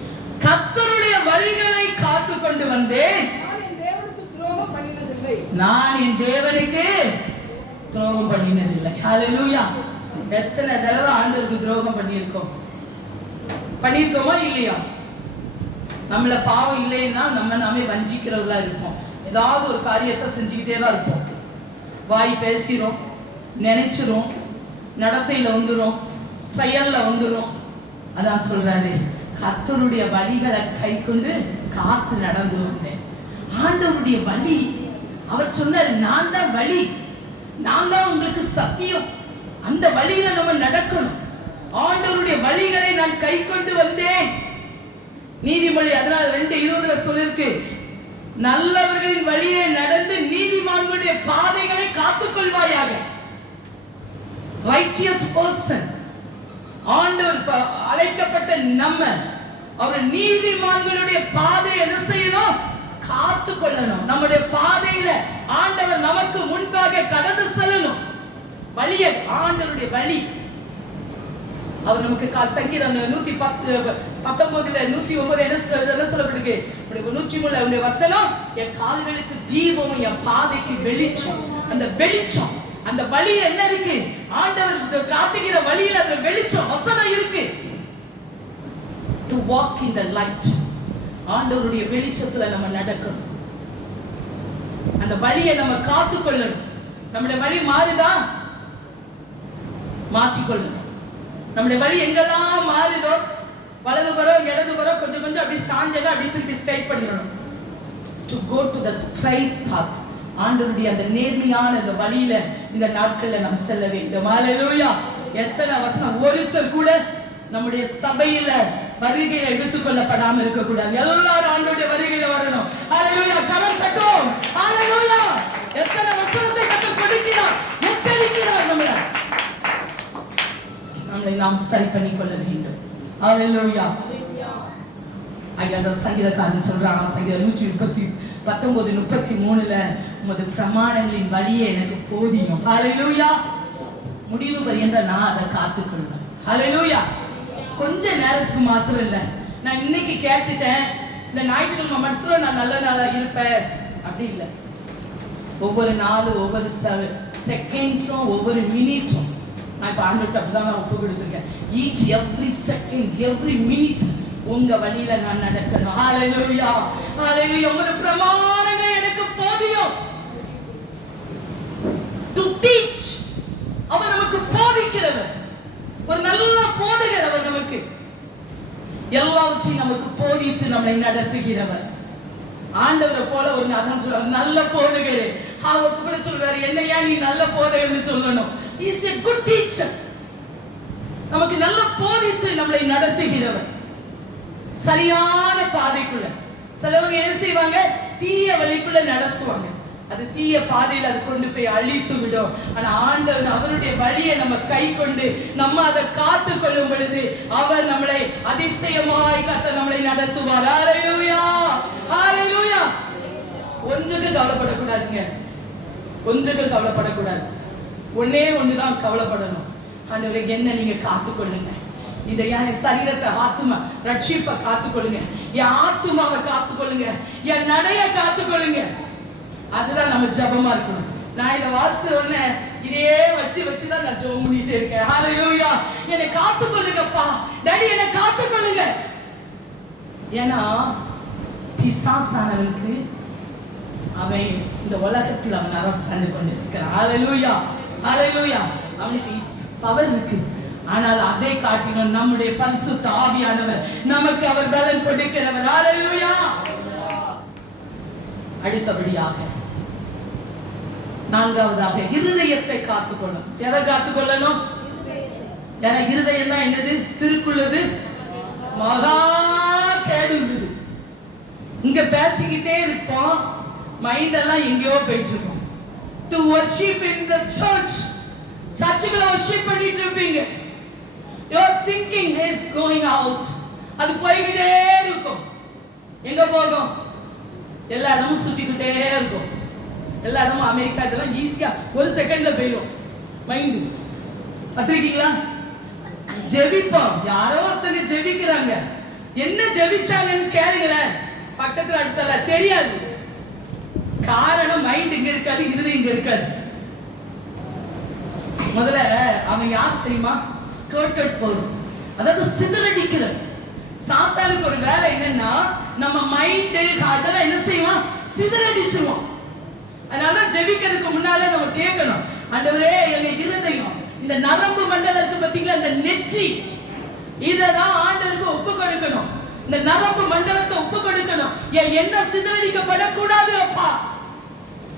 கர்த்தருடைய வழிகளை காத்துக்கொண்டு வந்தேன். நான் என் தேவனுக்கு துரோகம் பண்ணினதில்லை. ஹல்லேலூயா. எத்தனை தடவை ஆண்டவருக்கு துரோகம் பண்ணியிருக்கோம்? பண்ணியிருக்கோமா இல்லையா? நம்மள பாவம் இல்லைன்னா நம்ம நாமே வஞ்சிக்கிறவர்களா இருப்போம். ஏதாவது ஒரு காரியத்தை செஞ்சுக்கிட்டே தான் இருப்போம். வாய் பேசிரும், நினைச்சிரும், நடத்தையில வந்துரும், செயல்ல வந்துரும். அதான் சொல்றாரு, கர்த்தருடைய வழிகளை கை கொண்டு காத்து நடந்து வந்தேன். ஆண்டவருடைய வழி, அவர் சொன்னார், நான் தான் வழி, நான் தான் உங்களுக்கு சத்தியம். அந்த வழியில நம்ம நடக்கணும். ஆண்டவருடைய வழிகளை நான் கை கொண்டு வந்தேன். நீதிமொழி 2:20 சொல்லிருக்கு, நல்லவர்களின் வழியை நடந்து நீதிமான்களுடைய பாதைகளை காத்துக்கொள்வாயாக. ரைச்சியஸ் பர்சன், ஆண்டவர் அழைக்கப்பட்ட நம்ம, அவர் நீதிமான்களுடைய பாதை என்ன செய்யணும்? காத்து கொள்ளணும். நம்முடைய பாதையில ஆண்டவர் நமக்கு முன்பாக கடந்து செல்லணும். வழியை, ஆண்டவருடைய வழி அவர் நமக்கு சங்கீதம் 119 109 என்ன சொல்லப்பட்டிருக்கு? 103 வசனம், என் கால்களுக்கு தீபமும் என் பாதைக்கு வெளிச்சம். அந்த வெளிச்சம், அந்த வழி என்ன இருக்கு? ஆண்டவர் காட்டுகிற வழியில அந்த வெளிச்சம் வசனம் இருக்கு. To walk in the light. ஆண்டவருடைய வெளிச்சத்துல நம்ம நடக்கணும். அந்த வழியை நம்ம காத்துக்கொள்ளணும். நம்முடைய வழி மாறுதா? மாற்றிக்கொள்ளணும். நம்முடைய வழி எங்கெல்லாம் மாறுதோ, வலதுபுறம் இடதுபுறம் கொஞ்சம் கொஞ்சம் அப்படி சாஞ்சனா அப்படி திருப்பி ஸ்ட்ரைட் பண்ணிடணும். To go to the straight path. ஆண்டவருடைய அந்த நேர்மையான அந்த வழியில இந்த நாட்கள்ல நாம் செல்ல வேண்டும். ஹல்லேலூயா. எத்தனை வசனம்! ஒருத்தர் கூட நம்முடைய சபையில வருகையில எடுத்துக் கொள்ளப்படாம இருக்க கூடாது. எல்லாரும் ஆண்டவருடைய வருகையில வரணும். ஹல்லேலூயா. கரம் தட்டுவோம். ஹல்லேலூயா. எத்தனை வசனத்தை கர்த்தர் கொடுக்கிறார், எச்சரிக்கிறார். நம்மளை நாம் சரி பண்ணி கொள்ள வேண்டும். ஹல்லேலூயா. ஐயா சங்கீதக்காரன் சொல்றாங்க, சங்கீதம் 119:33 உமது பிரமாணங்களின் வழியே எனக்கு போதியும். ஹல்லேலூயா. முடிவு பரியந்த நான் அதை காத்துக்கொள்வேன். ஹல்லேலூயா. கொஞ்ச நேரத்துக்கு மாத்திரம் இல்ல, நான் இன்னைக்கு கேட்டுட்டேன், இந்த ஞாயிற்றுக்கிழமை மட்டும் நான் நல்ல நாளா இருப்பேன் அப்படி இல்லை. ஒவ்வொரு நாளும் ஒவ்வொரு செகண்ட்ஸும் ஒவ்வொரு மினிட்டும் நான் இப்ப ஆண்டுட்டு அப்படிதான் நான் ஒப்பு கொடுத்துருக்கேன். Each every second every minute உங்க வழியில நான் நடக்கணும். ஹalleluya ஹalleluya. உங்க பிரமாணங்கள் எனக்கு போதியும். to teach. அவர் நமக்கு போதிக்கிறவர், ஒரு நல்ல போதகர். நமக்கு எல்லாவற்றையும் நமக்கு போதித்து நம்மை நடத்துகிறவர். ஆண்டவரை போல ஒரு அதான் சொல்றாரு, நல்ல போதகர். அவர் கூட சொல்றாரு, என்னையா நீ நல்ல போதகர்னு சொல்லணும். He is a good teacher. நமக்கு நல்ல போதித்து நம்மை நடத்துகிறவர், சரியான பாதைக்குள்ள. சிலவங்க என்ன செய்வாங்க, தீய வழிக்குள்ள நடத்துவாங்க. அது தீய பாதையில் அது கொண்டு போய் அழித்து விடும். ஆனா ஆண்டவர் அவருடைய வழியை நம்ம கை கொண்டு நம்ம அதை காத்து கொள்ளும் பொழுது அவர் நம்மளை அதிசயமாய் கர்த்தர் நம்மளை நடத்துவார். ஹalleluya ஹalleluya. ஒன்றுக்கு கவலைப்படக்கூடாதுங்க, ஒன்றுக்கு கவலைப்படக்கூடாது. ஒன்னே ஒண்ணுதான் கவலைப்படணும். ஆண்டவரே என்ன நீங்க காத்துக்கொள்ளுங்க, இந்த என் சரீரத்தை ஆத்துமா ரட்சிப்பை காத்துக்கொள்ளுங்க, என் ஆத்துமாவை காத்துக்கொள்ளுங்க, என் நடைய காத்துக்கொள்ளுங்க. அதுதான் நம்ம ஜபமா இருக்கணும். நான் இதை வாசித்த உடனே இதே வச்சுதான் நான் ஜெபம் பண்ணிட்டே இருக்கேன். ஹalleluya. என்னை காத்துக்கொள்ளுங்கப்பா டாடி, என்னை காத்துக்கொள்ளுங்க. ஏன்னா பிசாசானவனுக்கு அவன் இந்த உலகத்தில் அவன் அரசாண்டு கொண்டிருக்கிறான். ஹalleluya ஹalleluya. அவனுக்கு பவர் இருக்கு. ஆனால் அதை காட்டிலும் நம்முடைய பரிசுத்த ஆவியானவர் நமக்கு அவர் பலன் கொடுக்கிறவர். ஹalleluya. அடுத்தபடியாக நான்காவதாக இருதயத்தை காத்துக்கொள்ளும். எதை காத்துக்கொள்ளணும்? ஏன்னா இருதயம் தான் என்னது? திருக்குள்ளது மகா கேடுங்குது. இங்க பேசிக்கிட்டே இருப்போம், மைண்ட் எல்லாம் எங்கேயோ போயிட்டு இருக்கும். To worship in the church, சர்ச்சுக்குள்ள வர்ஷிப் பண்ணிட்டு இருப்பீங்க. your thinking is going out. அது போய்கிட்டே இருக்கும். எங்க போகும்? எல்லா இடமும் சுத்திக்கிட்டே இருக்கும். எல்லா இடமும் அமெரிக்கா இதெல்லாம் ஈஸியா ஒரு செகண்ட்ல போயிடும் மைண்ட். பத்திரிக்கீங்களா? ஜெபிப்போம், யாரோ ஒருத்தங்க ஜெபிக்கிறாங்க, என்ன ஜெபிச்சாங்கன்னு கேளுங்களேன், பக்கத்துல அடுத்தல தெரியாது. காரணம் மைண்ட் இங்க இருக்காது, இருதயம் இங்க இருக்காது. முதல்ல அவன் யார் தெரியுமா? ஸ்கர்ட்டட் பர்சன், அதாவது சிதறடிக்கிற. சாத்தானுக்கு ஒரு வேலை என்னன்னா, நம்ம மைண்ட் அதெல்லாம் என்ன செய்வான்? சிதறடிச்சிருவான். அதனால ஜெபிக்கிறதுக்கு முன்னால நம்ம கேட்கணும், ஆண்டவரே எங்க இருதயம், இந்த நரம்பு மண்டலத்துக்கு பாத்தீங்களா, இந்த நெற்றி, இததான் ஆண்டவருக்கு ஒப்பு கொடுக்கணும். இந்த நரம்பு மண்டலத்தை ஒப்பு கொடுக்கணும். என்ன சிதறடிக்கப்படக்கூடாது அப்பா.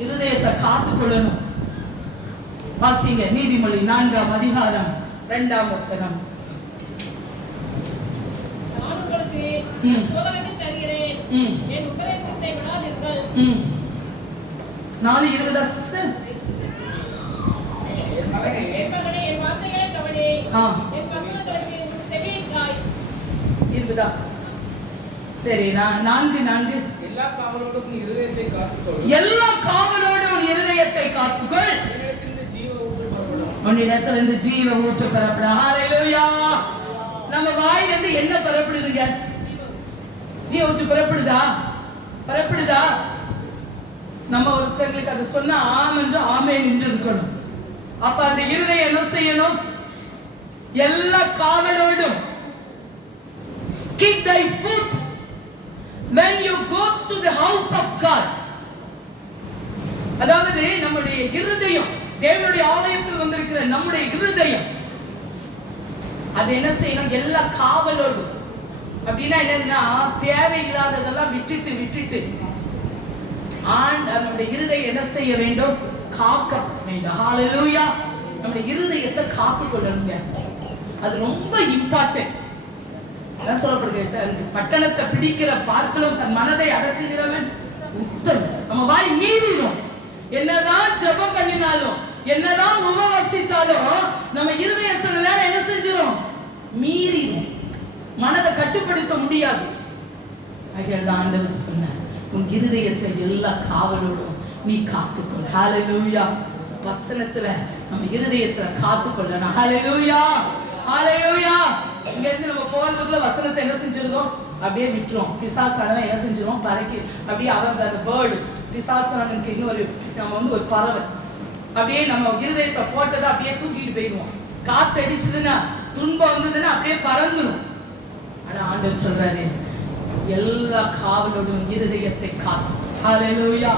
இருதயத்தை காத்துக் கொள்ளணும். வாசிங்க நீதிமொழி 4ஆம் அதிகாரம் 2ஆம் வசனம். நான் உங்களுக்கு போதகத்தை தருகிறேன், என் உபதேசத்தை விடாதீர்கள். 4:20 சிஸ்டர். என் மகனே, என் வார்த்தைகளை கவனி, என் வசனங்களுக்கு செவியை சாய். 20. சரி, 4 எல்லா காவலோடும் உன் இருதயத்தை காத்துக்கொள். எல்லா காவலோடும் உன் இருதயத்தை காத்துக்கொள். உன்னிடத்திலிருந்து ஜீவ ஊற்று பெறப்படும். ஹalleluya. நம்ம வாயிலிருந்து என்ன பெறப்படுதுங்க? ஜீவ ஊற்று பெறப்படுதா? பெறப்படுதா? நம்ம ஒருத்தங்களுக்கு அதை சொன்னா ஆம் என்று ஆமென் என்று இருக்கணும். அப்ப அந்த இருதயம் என்ன செய்யணும்? எல்லா காவலோடும். Keep thy foot when you go to the house of God. அதாவது நம்முடைய இருதயம், தேவனுடைய ஆலயத்தில் வந்திருக்கிற நம்முடைய இருதயம், அது என்ன செய்யணும்? எல்லா காவலோடும். அப்படின்னா என்னன்னா, தேவையில்லாததெல்லாம் விட்டுட்டு நம்முடைய இருதயம் என்ன செய்ய வேண்டும்? காக்க வேண்டும். ஹalleluya. நம்முடைய இருதயத்தை காத்துக் கொள்ளணுங்க. அது ரொம்ப இம்பார்ட்டன்ட். அதான் சொல்லப்படுகிறது, பட்டணத்தை பிடிக்கிற பார்க்கலும் தன் மனதை அடக்குகிறவன் உத்தமன். நம்ம வாய் மீறிடும். என்னதான் ஜெபம் பண்ணினாலும், என்னதான் உபவாசித்தாலும், நம்ம இருதயம் சில நேரம் என்ன செஞ்சிடும்? மீறிடும். மனதை கட்டுப்படுத்த முடியாது. ஆகையால் ஆண்டவர் சொன்னார், உன் இருதயத்தை எல்லா காவலோடும் நீ காத்துக்கொள். ஹalleluya. வசனத்துல நம்ம இருதயத்துல காத்துக்கொள்ளணும். ஹalleluya ஹalleluya. இங்க இருந்து நம்ம போறதுக்குள்ள வசனத்தை என்ன செஞ்சிருந்தோம்? அப்படியே விட்டுரும். பிசாசானவன் என்ன செஞ்சிருவோம், பறக்கி அப்படியே அவன் அந்த பேர்டு பிசாசானனுக்கு இன்னொரு நம்ம வந்து ஒரு பறவை அப்படியே நம்ம இருதயத்தை போட்டதை அப்படியே தூக்கிட்டு போயிடுவோம். காத்து அடிச்சதுன்னா துன்பம் வந்ததுன்னா அப்படியே பறந்துடும். ஆனா ஆண்டவர் சொல்றாரு, எல்லா காவலோடும் இருதயத்தை காக்கும். ஹல்லேலூயா,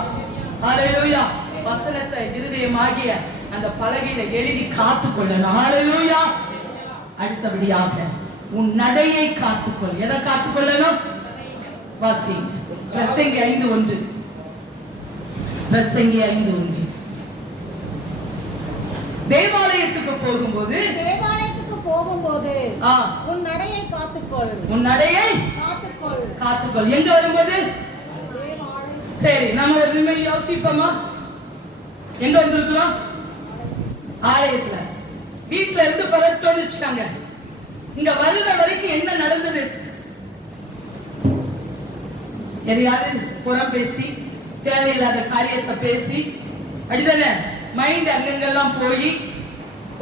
ஹல்லேலூயா. வசனத்தை இருதயமாகிய அந்த பலகையில எழுதி காத்து கொள்ளணும். ஹல்லேலூயா. அடுத்தபடியாக உன் நடையை காத்துக்கொள். எதை காத்துக்கொள்ளணும்? வாசி பிரசங்கி 5:1. பிரசங்கி 5:1. தேவாலயத்துக்கு போகும்போது உன் நடையை காத்துக்கொள். உன் நடையை காத்துக்கொள். காத்துக்கொள். எங்க வரும்போது? சரி, நம்ம ஒரு நிமிடம் யோசிப்போமா? எங்க வந்திருக்கிறோம்? ஆலயத்துல. வீட்டுல இருந்து பரட்டோன்னு வச்சுக்காங்க. இங்க வருத வரைக்கும் என்ன நடந்தது? எதையாவது புறம் பேசி தேவையில்லாத காரியத்தை பேசி அப்படிதானே மைண்ட் அங்கெல்லாம் போய்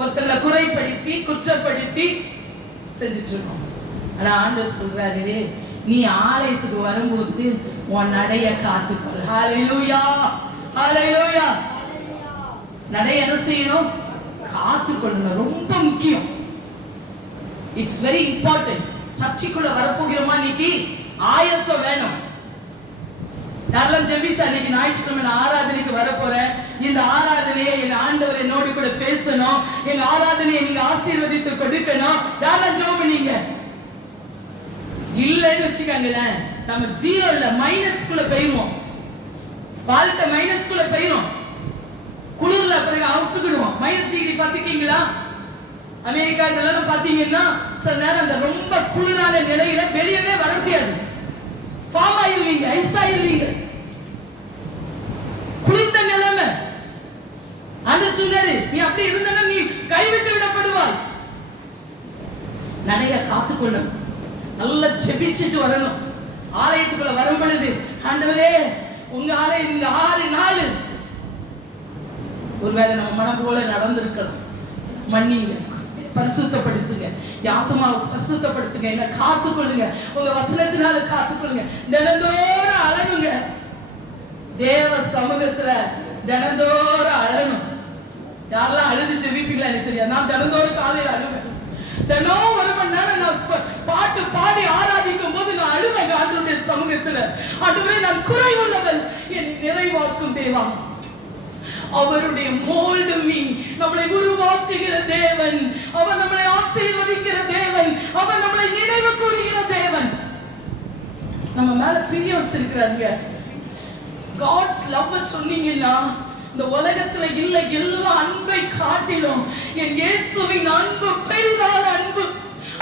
ஒருத்தர்ல குறைப்படுத்தி குற்றப்படுத்தி செஞ்சுட்டு இருக்கோம். ஆனா ஆண்டவர் சொல்றாரு, நீ ஆலயத்துக்கு வரும்போது உன் நடைய காத்துக்கொள். ஹல்லேலூயா, ஹல்லேலூயா. நடைய என்ன செய்யணும்? காத்துக்கொள்ளணும். ரொம்ப முக்கியம். It's very important. சர்ச்சைக்குள்ள வரப்போகிறோமா? இன்னைக்கு ஆயத்தம் வேணும். யாரெல்லாம் ஜெபிச்சா இன்னைக்கு ஞாயிற்றுக்கிழமை ஆராதனைக்கு வர போறேன், இந்த ஆராதனையை எங்க ஆண்டவர் என்னோடு கூட பேசணும், எங்க ஆராதனையை நீங்க ஆசீர்வதித்து கொடுக்கணும், யாரெல்லாம் ஜெபம் பண்ணீங்க? இல்லன்னு வச்சுக்காங்களேன், நம்ம ஜீரோ இல்ல மைனஸ்குள்ள போயிருவோம். வாழ்க்கை மைனஸ்குள்ள போயிரும். குளிர்ல பிறகு அவுத்துக்கிடுவோம். மைனஸ் டிகிரி பாத்துக்கீங்களா? அமெரிக்கா இதெல்லாம் பாத்தீங்கன்னா சில நேரம் அந்த ரொம்ப குளிரான நிலையில வெளியவே வர முடியாது. ஃபார்ம் ஆயிருவீங்க, ஐஸ் ஆயிருவீங்க. குளிர்ந்த நிலைமை. அந்த சொன்னாரு, நீ அப்படி இருந்தா நீ கைவிட்டு விடப்படுவாய். நடைய காத்துக்கொள்ளும். நல்லா ஜெபிச்சுட்டு வரணும். ஆலயத்துக்குள்ள வரும் பொழுது, ஆண்டவரே உங்க ஆலயம் இந்த 6 நாள் ஒருவேளை நம்ம மனம் போல நடந்திருக்கணும். மன்னிங்க, பரிசுத்தப்படுத்துங்க, ஆத்துமாவை பரிசுத்தப்படுத்துங்க, என்ன காத்துக்கொள்ளுங்க, உங்க வசனத்தினால காத்துக்கொள்ளுங்க. தினந்தோறும் அழகுங்க. தேவ சமூகத்துல தினந்தோறும் அழணும். யாரெல்லாம் அழுது ஜெபிப்பீங்களா எனக்கு தெரியாது. நான் தினந்தோறும் காலையில் அழுவேன். தினம் 1 மணி நேரம் நான் பாட்டு பாடி ஆராதிக்கும் போது நான் அழுவேன். ஆண்டவருடைய சமூகத்துல, ஆண்டவரே நான் குறை உள்ளவள், என்னை நிறைவாக்கும் தேவா. அவருடைய மோல்டு மீ, நம்மளை உருவாக்குகிற தேவன், அவர் நம்மளை ஆசீர்வதிக்கிற தேவன், அவர் நம்மளை நினைவு கூறுகிற தேவன், நம்ம மேல பிரியம் வச்சிருக்கிறாங்க. God's love சொன்னீங்கன்னா இந்த உலகத்துல இல்ல எல்லா அன்பை காட்டிலும் என் இயேசுவின் அன்பு பெரிதான அன்பு.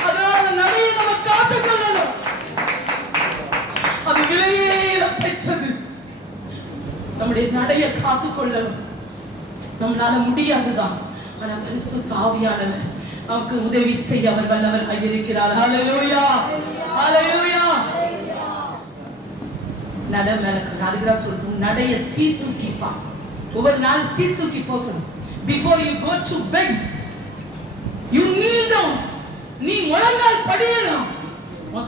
அதனால நடையை நம்ம காத்துக்கொள்ளணும். அது விலையேற பெற்றது. நம்முடைய நடையை காத்துக்கொள்ளணும். நம்மளால முடியாதுதான். ஆனா பரிசுத்த ஆவியானவர் நமக்கு உதவி செய்ய அவர் வல்லவராக இருக்கிறார். ஹல்லேலூயா, ஹல்லேலூயா. நட மேலக்கு அதுதான் சொல்றோம், நடைய சீர்தூக்கிப்பா. ஒவ்வொரு நாள் சீர்தூக்கி போகணும். Before you go to bed, you kneel down. நீ முழங்கால் படியணும்.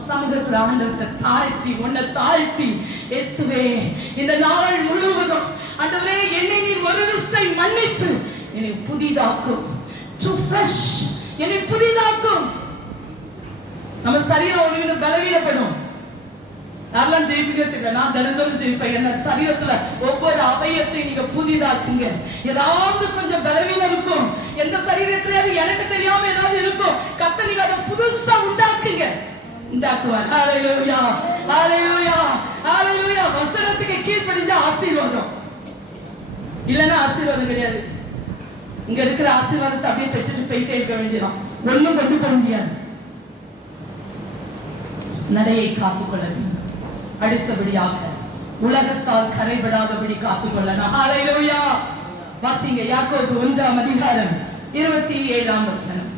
சமூகத்தில் ஆண்டவரை தாழ்த்தி, உன்னை தாழ்த்தி, இயேசுவே இந்த நாள் முழுவதும் ஆண்டவரே என்னை நீ ஒரு விசை மன்னித்து என்னை புதிதாக்கும். To fresh, என்னை புதிதாக்கும். நம்ம சரீரம் ஒரு பலவீனப்படும். யாரெல்லாம் ஜெயிப்பீங்க? நான் தினந்தோறும் ஜெயிப்பேன். என்ன சரீரத்துல ஒவ்வொரு அவயத்தையும் நீங்க புதிதாக்குங்க. ஏதாவது கொஞ்சம் பலவீனம் இருக்கும், எந்த சரீரத்திலேயாவது எனக்கு தெரியாம ஏதாவது இருக்கும், கர்த்தர் நீங்க அதை புதுசா உண்டாக்குங்க, உண்டாக்குவார். ஹல்லேலூயா, ஹல்லேலூயா, ஹல்லேலூயா. வசனத்துக்கு கீழ்ப்படிஞ்ச ஆசீர்வாதம், இல்லைன்னா ஆசீர்வாதம் கிடையாது. இங்க இருக்கிற ஆசீர்வாதத்தை அப்படியே பெற்றுட்டு போயிட்டே இருக்க வேண்டியதான், ஒண்ணும் கொண்டு போக முடியாது. நடையை காத்துக்கொள்ள வேண்டும். அடுத்தபடியாக உலகத்தால் கரைபடாதபடி காத்துக்கொள்ளணும். ஹல்லேலூயா. வாசிங்க யாக்கோபு 1 அதிகாரம் 27 வசனம்.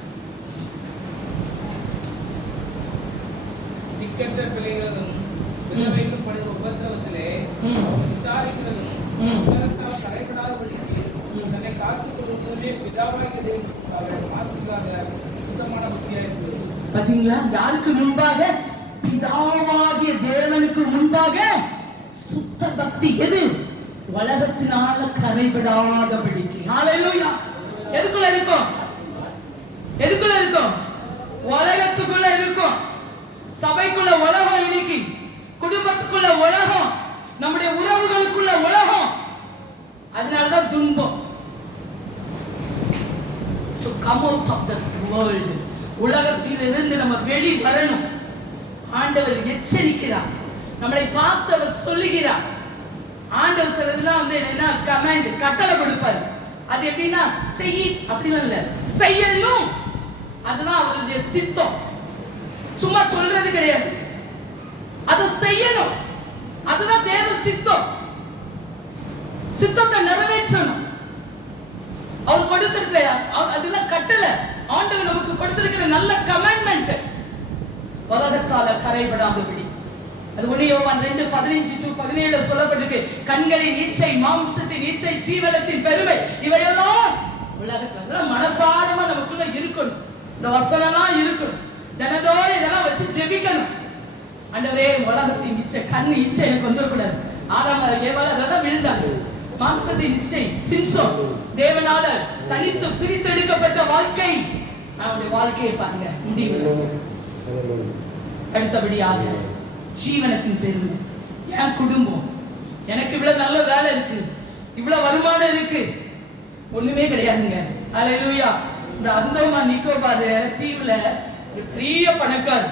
திக்கற்ற பிள்ளைகளும் விதவைகளும் படுகிற உபத்திரவத்திலே விசாரிக்கிறதும் உலகத்தால் கரைபடாதபடிக்கு தன்னை காத்துக்கொள்வதுமே பிதாவாகிய தேவனுக்காக ஆசீர்வாத சுத்தமான புத்தியாயிற்று. பாத்தீங்களா? யாருக்கு முன்பாக பிதாவாகிய தேவனுக்கு முன்பாக சுத்த பக்தி. எது? உலகத்தினால கரைபடாதபடிக்கு. ஹalleluya. எதுக்குள்ள இருக்கும்? எதுக்குள்ள இருக்கும்? உலகத்துக்குள்ள இருக்கும். சபைக்குள்ள உலகம் இன்னைக்கு, குடும்பத்துக்குள்ள உலகம், நம்முடைய உறவுகளுக்குள்ள உலகம். அதனாலதான் துன்பம். To come out of the world, உலகத்திலிருந்து நம்ம வெளி வரணும். ஆண்டவர் எச்சரிக்கிறார், நம்மளை பார்த்தவர் சொல்லுகிறார். ஆண்டவர் சொல்றதுலாம் என்னன்னா கமாண்ட், கட்டளை கொடுப்பார். அது எப்படின்னா செய் அப்படிலாம் இல்ல, செய்யணும். அதுதான் அவருடைய சித்தம். சும்மா சொல்றது கிடையாது, அதை செய்யணும். அதுதான் தேவ சித்தம். சித்தத்தை நிறைவேற்றணும். அவர் கொடுத்திருக்கிற அதெல்லாம் கட்டளை, ஆண்டவர் நமக்கு கொடுத்திருக்கிற நல்ல கமாண்ட்மெண்ட். உலகத்தால கரைபடாதபடி. அது 1 யோவான் 2:15-17 சொல்லப்பட்டிருக்கு. கண்களின் இச்சை, மாம்சத்தின் இச்சை, ஜீவனத்தின் பெருமை, இவையெல்லாம் உலகத்துல மனப்பாடமா நமக்குள்ள இருக்கணும். இந்த வசனம்லாம் இருக்கணும். தினதோறும் இதெல்லாம் வச்சு ஜெபிக்கணும். ஆண்டவரே, உலகத்தின் இச்சை, கண்ணு இச்சை எனக்கு வந்துடக்கூடாது. ஆதாம் ஏவாள் அதெல்லாம் விழுந்தாங்க. மாம்சத்தின் இச்சை, சிம்சோன் தேவனால தனித்து பிரித்தெடுக்கப்பட்ட வாழ்க்கை. அவனுடைய வாழ்க்கையை பாருங்க முடிவு. அடுத்தபடியாக ஜீவனத்தின் பெருமை. என் குடும்பம், எனக்கு இவ்வளவு நல்ல வேலை இருக்கு, இவ்வளவு வருமானம் இருக்கு, ஒண்ணுமே கிடையாதுங்க. அல்லேலூயா. இந்த அந்தமான் நிக்கோபார் தீவுல பெரிய பணக்கார்.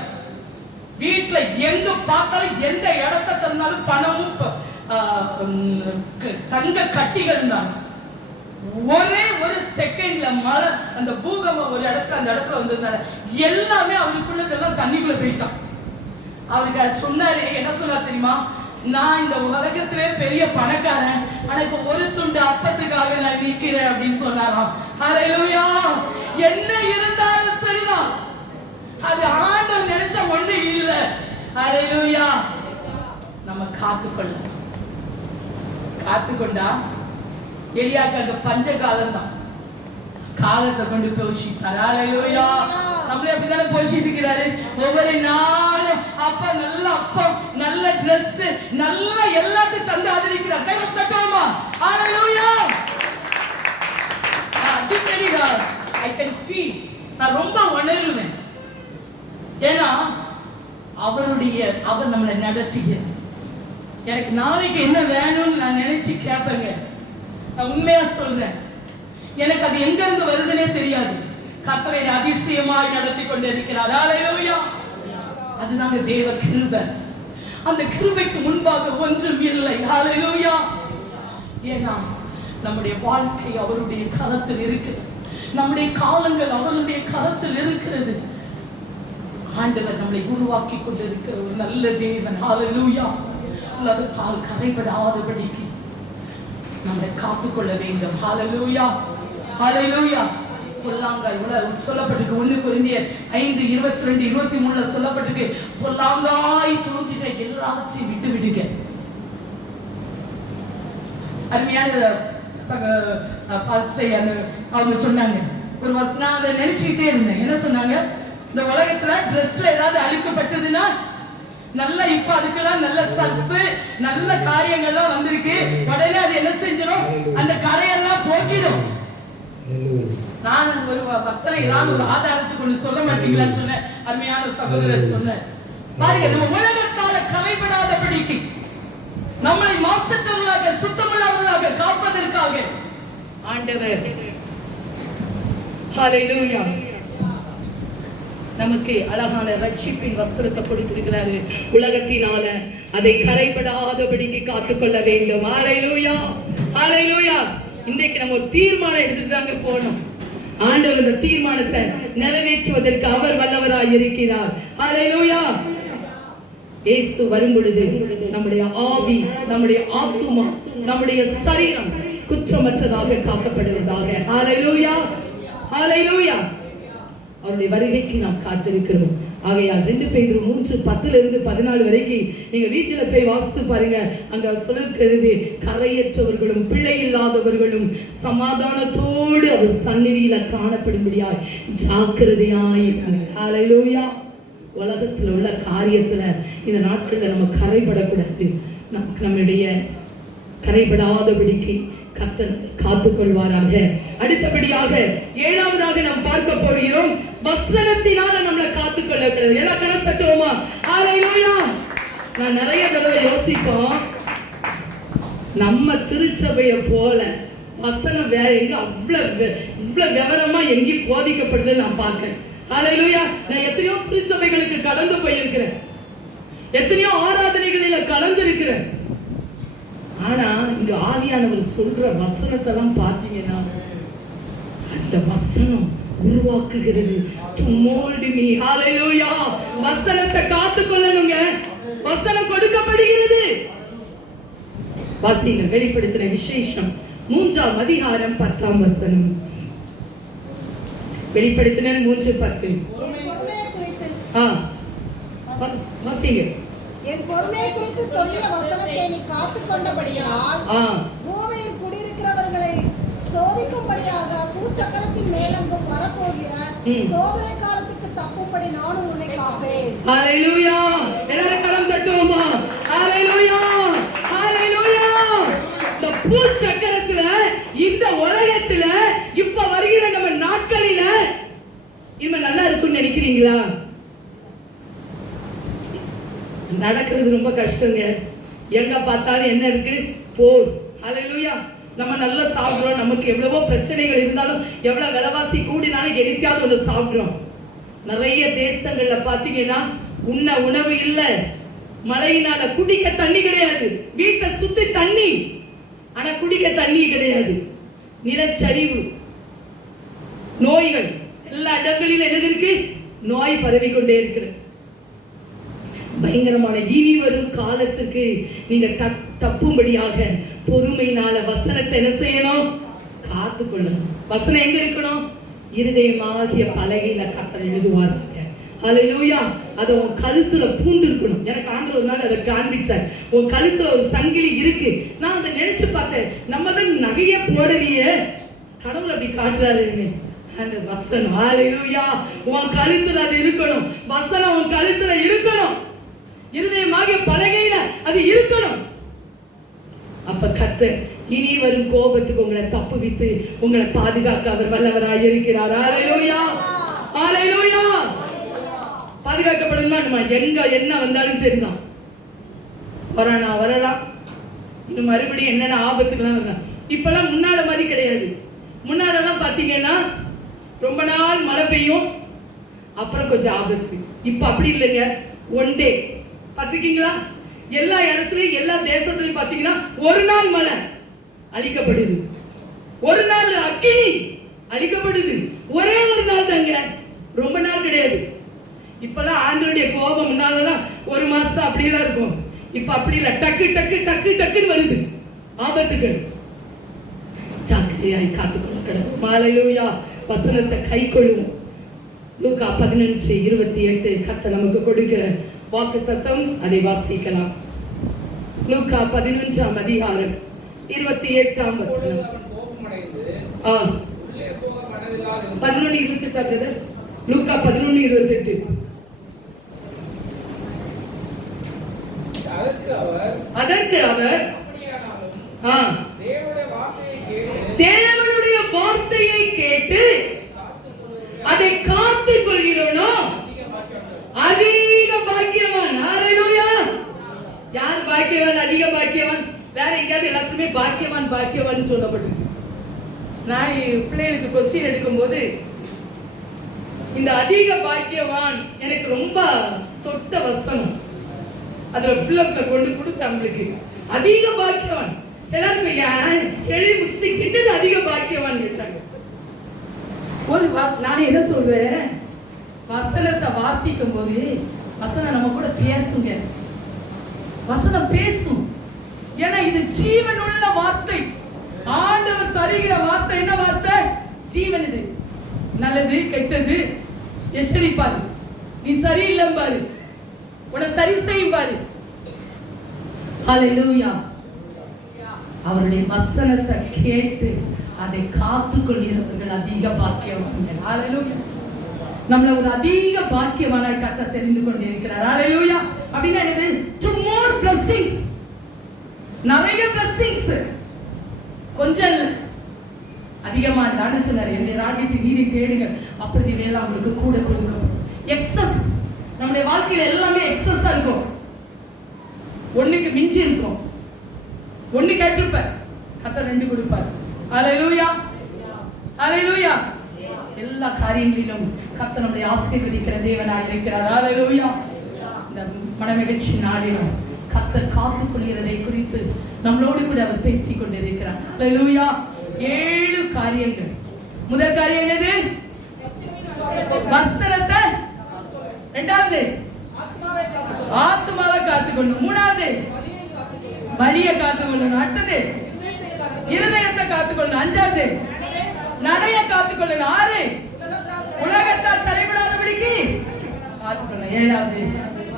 வீட்டுல எங்க பார்த்தாலும், எந்த இடத்தை தந்தாலும் பணமும் தங்க கட்டிகள் தான். ஒரே ஒரு செகண்ட்ல மழை, அந்த பூகம்பம் ஒரு இடத்துல, அந்த இடத்துல வந்திருந்தாரு. எல்லாமே அவருக்குள்ளதெல்லாம் தண்ணிக்குள்ள போயிட்டான். அவருக்கு சொன்னாரு, என்ன சொன்னார் தெரியுமா? நான் இந்த உலகத்திலே பெரிய பணக்காரன், ஆனா இப்ப ஒரு துண்டு அப்பத்துக்காக நான் நிக்கிறேன் அப்படின்னு சொன்னாராம். ஹல்லேலூயா. என்ன இருந்தாலும் சரிதான், அது ஆண்டவர் நினைச்ச ஒண்ணு இல்ல. ஹல்லேலூயா. நம்ம காத்துக்கொண்டா எலியாக்கு அங்க பஞ்ச காலம் தான். காலத்தை கொண்டு போஷித்தார். ஹல்லேலூயா. நம்மளே அப்படித்தானே போஷிக்கிறாரு. ஒவ்வொரு நாளும் அப்பா நல்ல அப்பம், நல்ல டிரெஸ், நல்ல எல்லாத்தையும் தந்து ஆதரிக்கிறார். கை தட்டோமா? ஹல்லேலூயா. I can feel, நான் ரொம்ப உணருவேன். ஏன்னா அவர் நம்மளை நடத்துகிறார். எனக்கு நாளைக்கு என்ன வேணும்னு நான் நினைச்சு கேட்பேங்க. நான் உண்மையா சொல்றேன், எனக்கு அது எங்க இருந்து வருதுன்னே தெரியாது. கர்த்தரை அதிசயமாய் நடத்தி கொண்டு இருக்கிறார். ஹல்லேலூயா. அதுதாங்க தேவ கிருபை. அந்த கிருபைக்கு முன்பாக ஒன்றும் இல்லை. ஹல்லேலூயா. ஏன்னா நம்முடைய வாழ்க்கை அவருடைய கரத்தில் இருக்கிறது. நம்முடைய காலங்கள் அவருடைய கரத்தில் இருக்கிறது. ஆண்டவர் நம்மை உருவாக்கி கொண்டிருக்கிற ஒரு நல்ல தேவன். ஹல்லேலூயா. உலகத்தால் கரைபடாதபடிக்கு நம்மை காத்துக்கொள்ள வேண்டும். ஹல்லேலூயா. ஹல்லேலூயா. பொல்லாங்காய் சொல்லப்பட்டிருக்கு. 1 கொரிந்தியர் 5:22-23 சொல்லப்பட்டிருக்கு. பொல்லாங்காய் தோன்றின எல்லாவற்றையும் விட்டு விடுங்க. அருமையான அவங்க சொன்னாங்க ஒரு வசனம், அதை நினைச்சுக்கிட்டே இருந்தேன். என்ன சொன்னாங்க? இந்த உலகத்துல ட்ரெஸ்ல ஏதாவது அழுக்கப்பட்டதுன்னா நல்ல, இப்ப அதுக்கெல்லாம் நல்ல சர்ஃப், நல்ல காரியங்கள்லாம் வந்திருக்கு. உடனே அது என்ன செஞ்சிடும்? அந்த கரையெல்லாம் போக்கிடும். நான் ஒரு வசனம் ஏதாவது ஒரு ஆதாரத்துக்கு ஒண்ணு சொல்ல மாட்டீங்களான்னு சொன்னேன். அருமையான சகோதரர் சொன்னேன், பாருங்க, நம்ம உலகத்தால கரைபடாதபடிக்கு, நம்மளை மாசற்றவர்களாக சுத்தமுள்ளவர்களாக காப்பதற்காக ஆண்டவர் ஹல்லேலூயா நமக்கு அழகான ரட்சிப்பின் வஸ்திரத்தை கொடுத்திருக்கிறாரு. உலகத்தினால அதை கரைபடாதபடிக்கு காத்துக்கொள்ள வேண்டும். ஹல்லேலூயா. ஹல்லேலூயா. இன்றைக்கு நம்ம ஒரு தீர்மானம் எடுத்துட்டு தாங்க போகணும். ஆண்டவர் இந்த தீர்மானத்தை நிறைவேற்றுவதற்கு அவர் வல்லவராய் இருக்கிறார். ஹல்லேலூயா. இயேசு வரும் பொழுது நம்முடைய ஆவி, நம்முடைய ஆத்துமா, நம்முடைய சரீரம் குற்றமற்றதாக காக்கப்படுவதாக. ஹல்லேலூயா. ஹல்லேலூயா. அவருடைய வருகைக்கு நாம் காத்திருக்கிறோம். ஆகையால் 2 பேதுரு 3:10-14 வரைக்கும் நீங்க வீட்டுல போய் வாசித்து பாருங்க. அங்க சொல்லிருக்கிறது, கரையற்றவர்களும் பிள்ளை இல்லாதவர்களும் சமாதானத்தோடு அவர் சந்நிதியில காணப்படும்படியாய் ஜாக்கிரதையாய். ஹல்லேலூயா. உலகத்துல உள்ள காரியத்துல இந்த நாட்கள்ல நம்ம கரைபடக்கூடாது. நம்முடைய கரைபடாதபடிக்கு கர்த்தர் காத்துக்கொள்வாராக. அடுத்தபடியாக 7வதாக நாம் பார்க்க போகிறோம், வசனத்தினால நம்மளை காத்துக்கொள்ளக்கூடாது. எல்லாம் கனத்தட்டுவோமா? ஹல்லேலூயா. நான் நிறைய தடவை யோசிப்போம், நம்ம திருச்சபையை போல வசனம் வேற எங்க அவ்வளவு விவரமா எங்கேயும் போதிக்கப்படுதுன்னு நான் பார்க்கிறேன். ஹல்லேலூயா. நான் எத்தனையோ திருச்சபைகளுக்கு கடந்து போயிருக்கிறேன், எத்தனையோ ஆராதனைகளில கலந்து இருக்கிறேன். ஆனா இங்க ஆவியானவர் சொல்ற வசனத்தை எல்லாம் பார்த்தீங்கன்னா அந்த வசனம் உருவாக்குகிறது. to mold me. ஹல்லேலூயா. வசனத்தை காத்துக்கொள்ளணுங்க. வசனம் கொடுக்கப்படுகிறது. வாசிங்க வெளிப்படுத்தின விசேஷம் 3ஆம் அதிகாரம் 10ஆம் வசனம். வெளிப்படுத்தின 3:10. வாசிங்க. என் பொறுமையை குறித்து சொல்லிய வசனத்தை நீ காத்துக்கொண்டபடியால் பூமியில் குடியிருக்கிறவர்களை சோதிக்கும்படியாக பூச்சக்கரத்தின் மேலங்கும் வரப்போகிற சோதனை காலத்துக்கு தப்பும்படி நானும் உன்னை காப்பேன். ஹல்லேலூயா. எல்லாரும் கரம் தட்டுவோமா? ஹல்லேலூயா. ஹல்லேலூயா. இந்த பூச்சக்கரத்துல இந்த உலகத்துல இப்ப வருகிற நம்ம நாட்களில இனிமே நல்லா இருக்கும்னு நினைக்கிறீங்களா? நடக்கிறது ரொம்ப கஷ்டங்க. எங்க பார்த்தாலும் என்ன இருக்கு? போர். ஹல்லேலூயா. நம்ம நல்லா சாப்பிடுறோம், நமக்கு எவ்வளவோ பிரச்சனைகள் இருந்தாலும் எவ்வளவு விலைவாசி கூடினாலும் எடுக்காத ஒன்று சாப்பிடுறோம். நிறைய தேசங்கள்ல பாத்தீங்கன்னா உண்ண உணவு இல்ல, மழையினால குடிக்க தண்ணி கிடையாது, வீட்டை சுத்தி தண்ணி ஆனா குடிக்க தண்ணி கிடையாது, நிலச்சரிவு, நோய்கள், எல்லா இடங்களிலும் என்ன இருக்கு? நோய் பரவி கொண்டே இருக்கிறது. பயங்கரமான இனி வரும் காலத்துக்கு நீங்க தப்பும்படியாக பொறுமையினால வசனத்தை என்ன செய்யணும்? காத்துக்கொள்ளணும். வசனம் எங்க இருக்கணும்? இருதயமாகிய பலகையில கர்த்தர் எழுதுவாராக. ஹல்லேலூயா. அது உன் கழுத்துல பூண்டு இருக்கணும். எனக்கு ஆண்டவர் ஒரு நாள் அதை காண்பிச்சார். உன் கழுத்துல ஒரு சங்கிலி இருக்கு. நான் அதை நினைச்சு பார்த்தேன், நம்ம தான் நகைய போடலையே, கடவுள் அப்படி காட்டுறாருன்னு. அந்த வசனம், ஹல்லேலூயா, உன் கழுத்துல அது இருக்கணும். வசனம் உன் கழுத்துல இருக்கணும், இருதயமாகிய பலகையில அது இருக்கணும். அப்ப கர்த்தர் இனி வரும் கோபத்துக்கு உங்களை தப்புவித்து உங்களை பாதுகாக்க அவர் வல்லவராய் இருக்கிறார். ஹல்லேலூயா. ஹல்லேலூயா. பாதுகாக்கப்படணுமா? நம்ம எங்க என்ன வந்தாலும் சரிதான். கொரோனா வரலாம், இன்னும் மறுபடியும் என்னென்ன ஆபத்துக்கெல்லாம் வரலாம். இப்பெல்லாம் முன்னால மாதிரி கிடையாது. முன்னாலெல்லாம் பாத்தீங்கன்னா ரொம்ப நாள் மழை பெய்யும், அப்புறம் கொஞ்சம் ஆபத்து. இப்ப அப்படி இல்லைங்க. ஒன் டே பார்த்திருக்கீங்களா? எல்லா இடத்துலயும் எல்லா தேசத்துலயும் பாத்தீங்கன்னா ஒரு நாள் மழை அழிக்கப்படுது, ஒரு நாள் அக்கினி அழிக்கப்படுது. ஒரே ஒரு நாள் தாங்க, ரொம்ப நாள் கிடையாது. இப்பெல்லாம் ஆண்டவருடைய கோபம் முன்னாலலாம் ஒரு மாசம் அப்படியெல்லாம் இருக்கும். இப்ப அப்படி இல்லை, டக்கு டக்கு டக்கு டக்குன்னு வருது ஆபத்துகள். ஜாக்கிரதையாய் காத்துக்கொள்ள கிடக்கும். ஹல்லேலூயா. வசனத்தை கை கொள்ளுவோம். லூக்கா 11:28 கர்த்தர் நமக்கு கொடுக்கிற வாக்குத்தத்தம், அதை வாசிக்கலாம். லூக்கா 11ஆம் அதிகாரம் 28ஆம் வசனம். 11:28. லூக்கா 11:28. அதற்கு அவர் தேவனுடைய வார்த்தையை கேட்டு அதை காத்துக் கொள்கிறோனோ அதிக பாக்கியவான். ஹல்லேலூயா. யார் பாக்கியவான்? அதிக பாக்கியவான். வேற எங்கேயாவது எல்லாத்துக்குமே பாக்கியவான் பாக்கியவான் சொல்லப்பட்டிருக்கு. நான் பிள்ளைகளுக்கு கொஸ்டின் எடுக்கும்போது இந்த அதிக பாக்கியவான் எனக்கு ரொம்ப தொட்ட வசனம், அதுல ஃபுல்லப்ல கொண்டு கொடுத்து அவங்களுக்கு அதிக பாக்கியவான் எல்லாருக்கும் எழுதி முடிச்சுட்டு என்னது அதிக பாக்கியவான் கேட்டாங்க. ஒரு நான் என்ன சொல்றேன், வசனத்தை வாசிக்கும் போது வசனம் நம்ம கூட பேசுங்க. வசனம் பேசும். ஏன்னா இது ஜீவனுள்ள வார்த்தை. ஆண்டவர் தருகிற வார்த்தை என்ன வார்த்தை? ஜீவன். இது நல்லது கெட்டது எச்சரிப்பாரு, நீ சரியில்லை பாரு, உன்னை சரி செய்யும் பாரு. ஹல்லேலூயா. அவருடைய வசனத்தை கேட்டு அதை காத்துக் கொள்கிறவர்கள் அதிக பாக்கியவான்கள். ஹல்லேலூயா. நம்மள ஒரு அதிக பாக்கியவானாய் கர்த்தர் தெரிந்து கொண்டிருக்கிறார். ஹalleluya. அப்படின்னா என்னது? to more blessings, நிறைய blessings, கொஞ்சம் இல்ல, அதிகமா. நான் சொன்னார், என்னுடைய ராஜ்யத்தின் நீதி தேடுங்க, அப்படி வேலை உங்களுக்கு கூட கொடுக்கும். எக்ஸஸ், நம்முடைய வாழ்க்கையில எல்லாமே எக்ஸஸா இருக்கும். ஒண்ணுக்கு மிஞ்சி இருக்கும். ஒண்ணு கேட்டிருப்ப, கர்த்தர் 2 கொடுப்பார். ஹalleluya, ஹalleluya. எல்லா காரியங்களிலும் கர்த்தர் நம்மை ஆசீர்வதிக்கிற தேவனாய் இருக்கிறார். ஹalleluya. இந்த மனமகிழ்ச்சி நாளிலும் கர்த்தர் காத்துக்கொள்கிறதை குறித்து நம்மளோடு கூட அவர் பேசிக் கொண்டிருக்கிறார். ஹalleluya. 7 காரியங்கள். முதல் காரியம் என்னது? வஸ்திரத்தை, இரண்டாவது ஆத்மாவை காத்துக்கொள்ளணும், மூணாவது வழியை காத்துக்கொள்ளணும், அடுத்தது இருதயத்தை காத்துக்கொள்ளணும், அஞ்சாவது நடைய காத்துக்கொள்ளணும், 6 உலகத்தால் கரைபடாதபடிக்கு காத்துக்கொள்ளணும், 7வது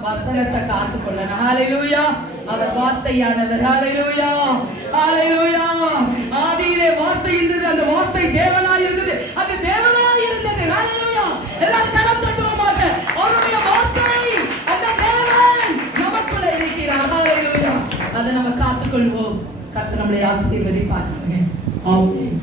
வசனத்தை காத்துக்கொள்ளணும். ஹalleluya. அவர் வார்த்தையானவர். ஹalleluya, ஹalleluya. ஆதியிலே வார்த்தை இருந்தது, அந்த வார்த்தை தேவனாய் இருந்தது, அது தேவனாய் இருந்தது. ஹalleluya. எல்லாரும் கரம் தட்டுவோமாக. அவருடைய வார்த்தை, அந்த தேவன் நமக்குள்ள இருக்கிறார். ஹalleluya. அதை நம்ம காத்துக்கொள்வோம். கர்த்தர் நம்மை ஆசீர்வதிப்பார். ஆமென்.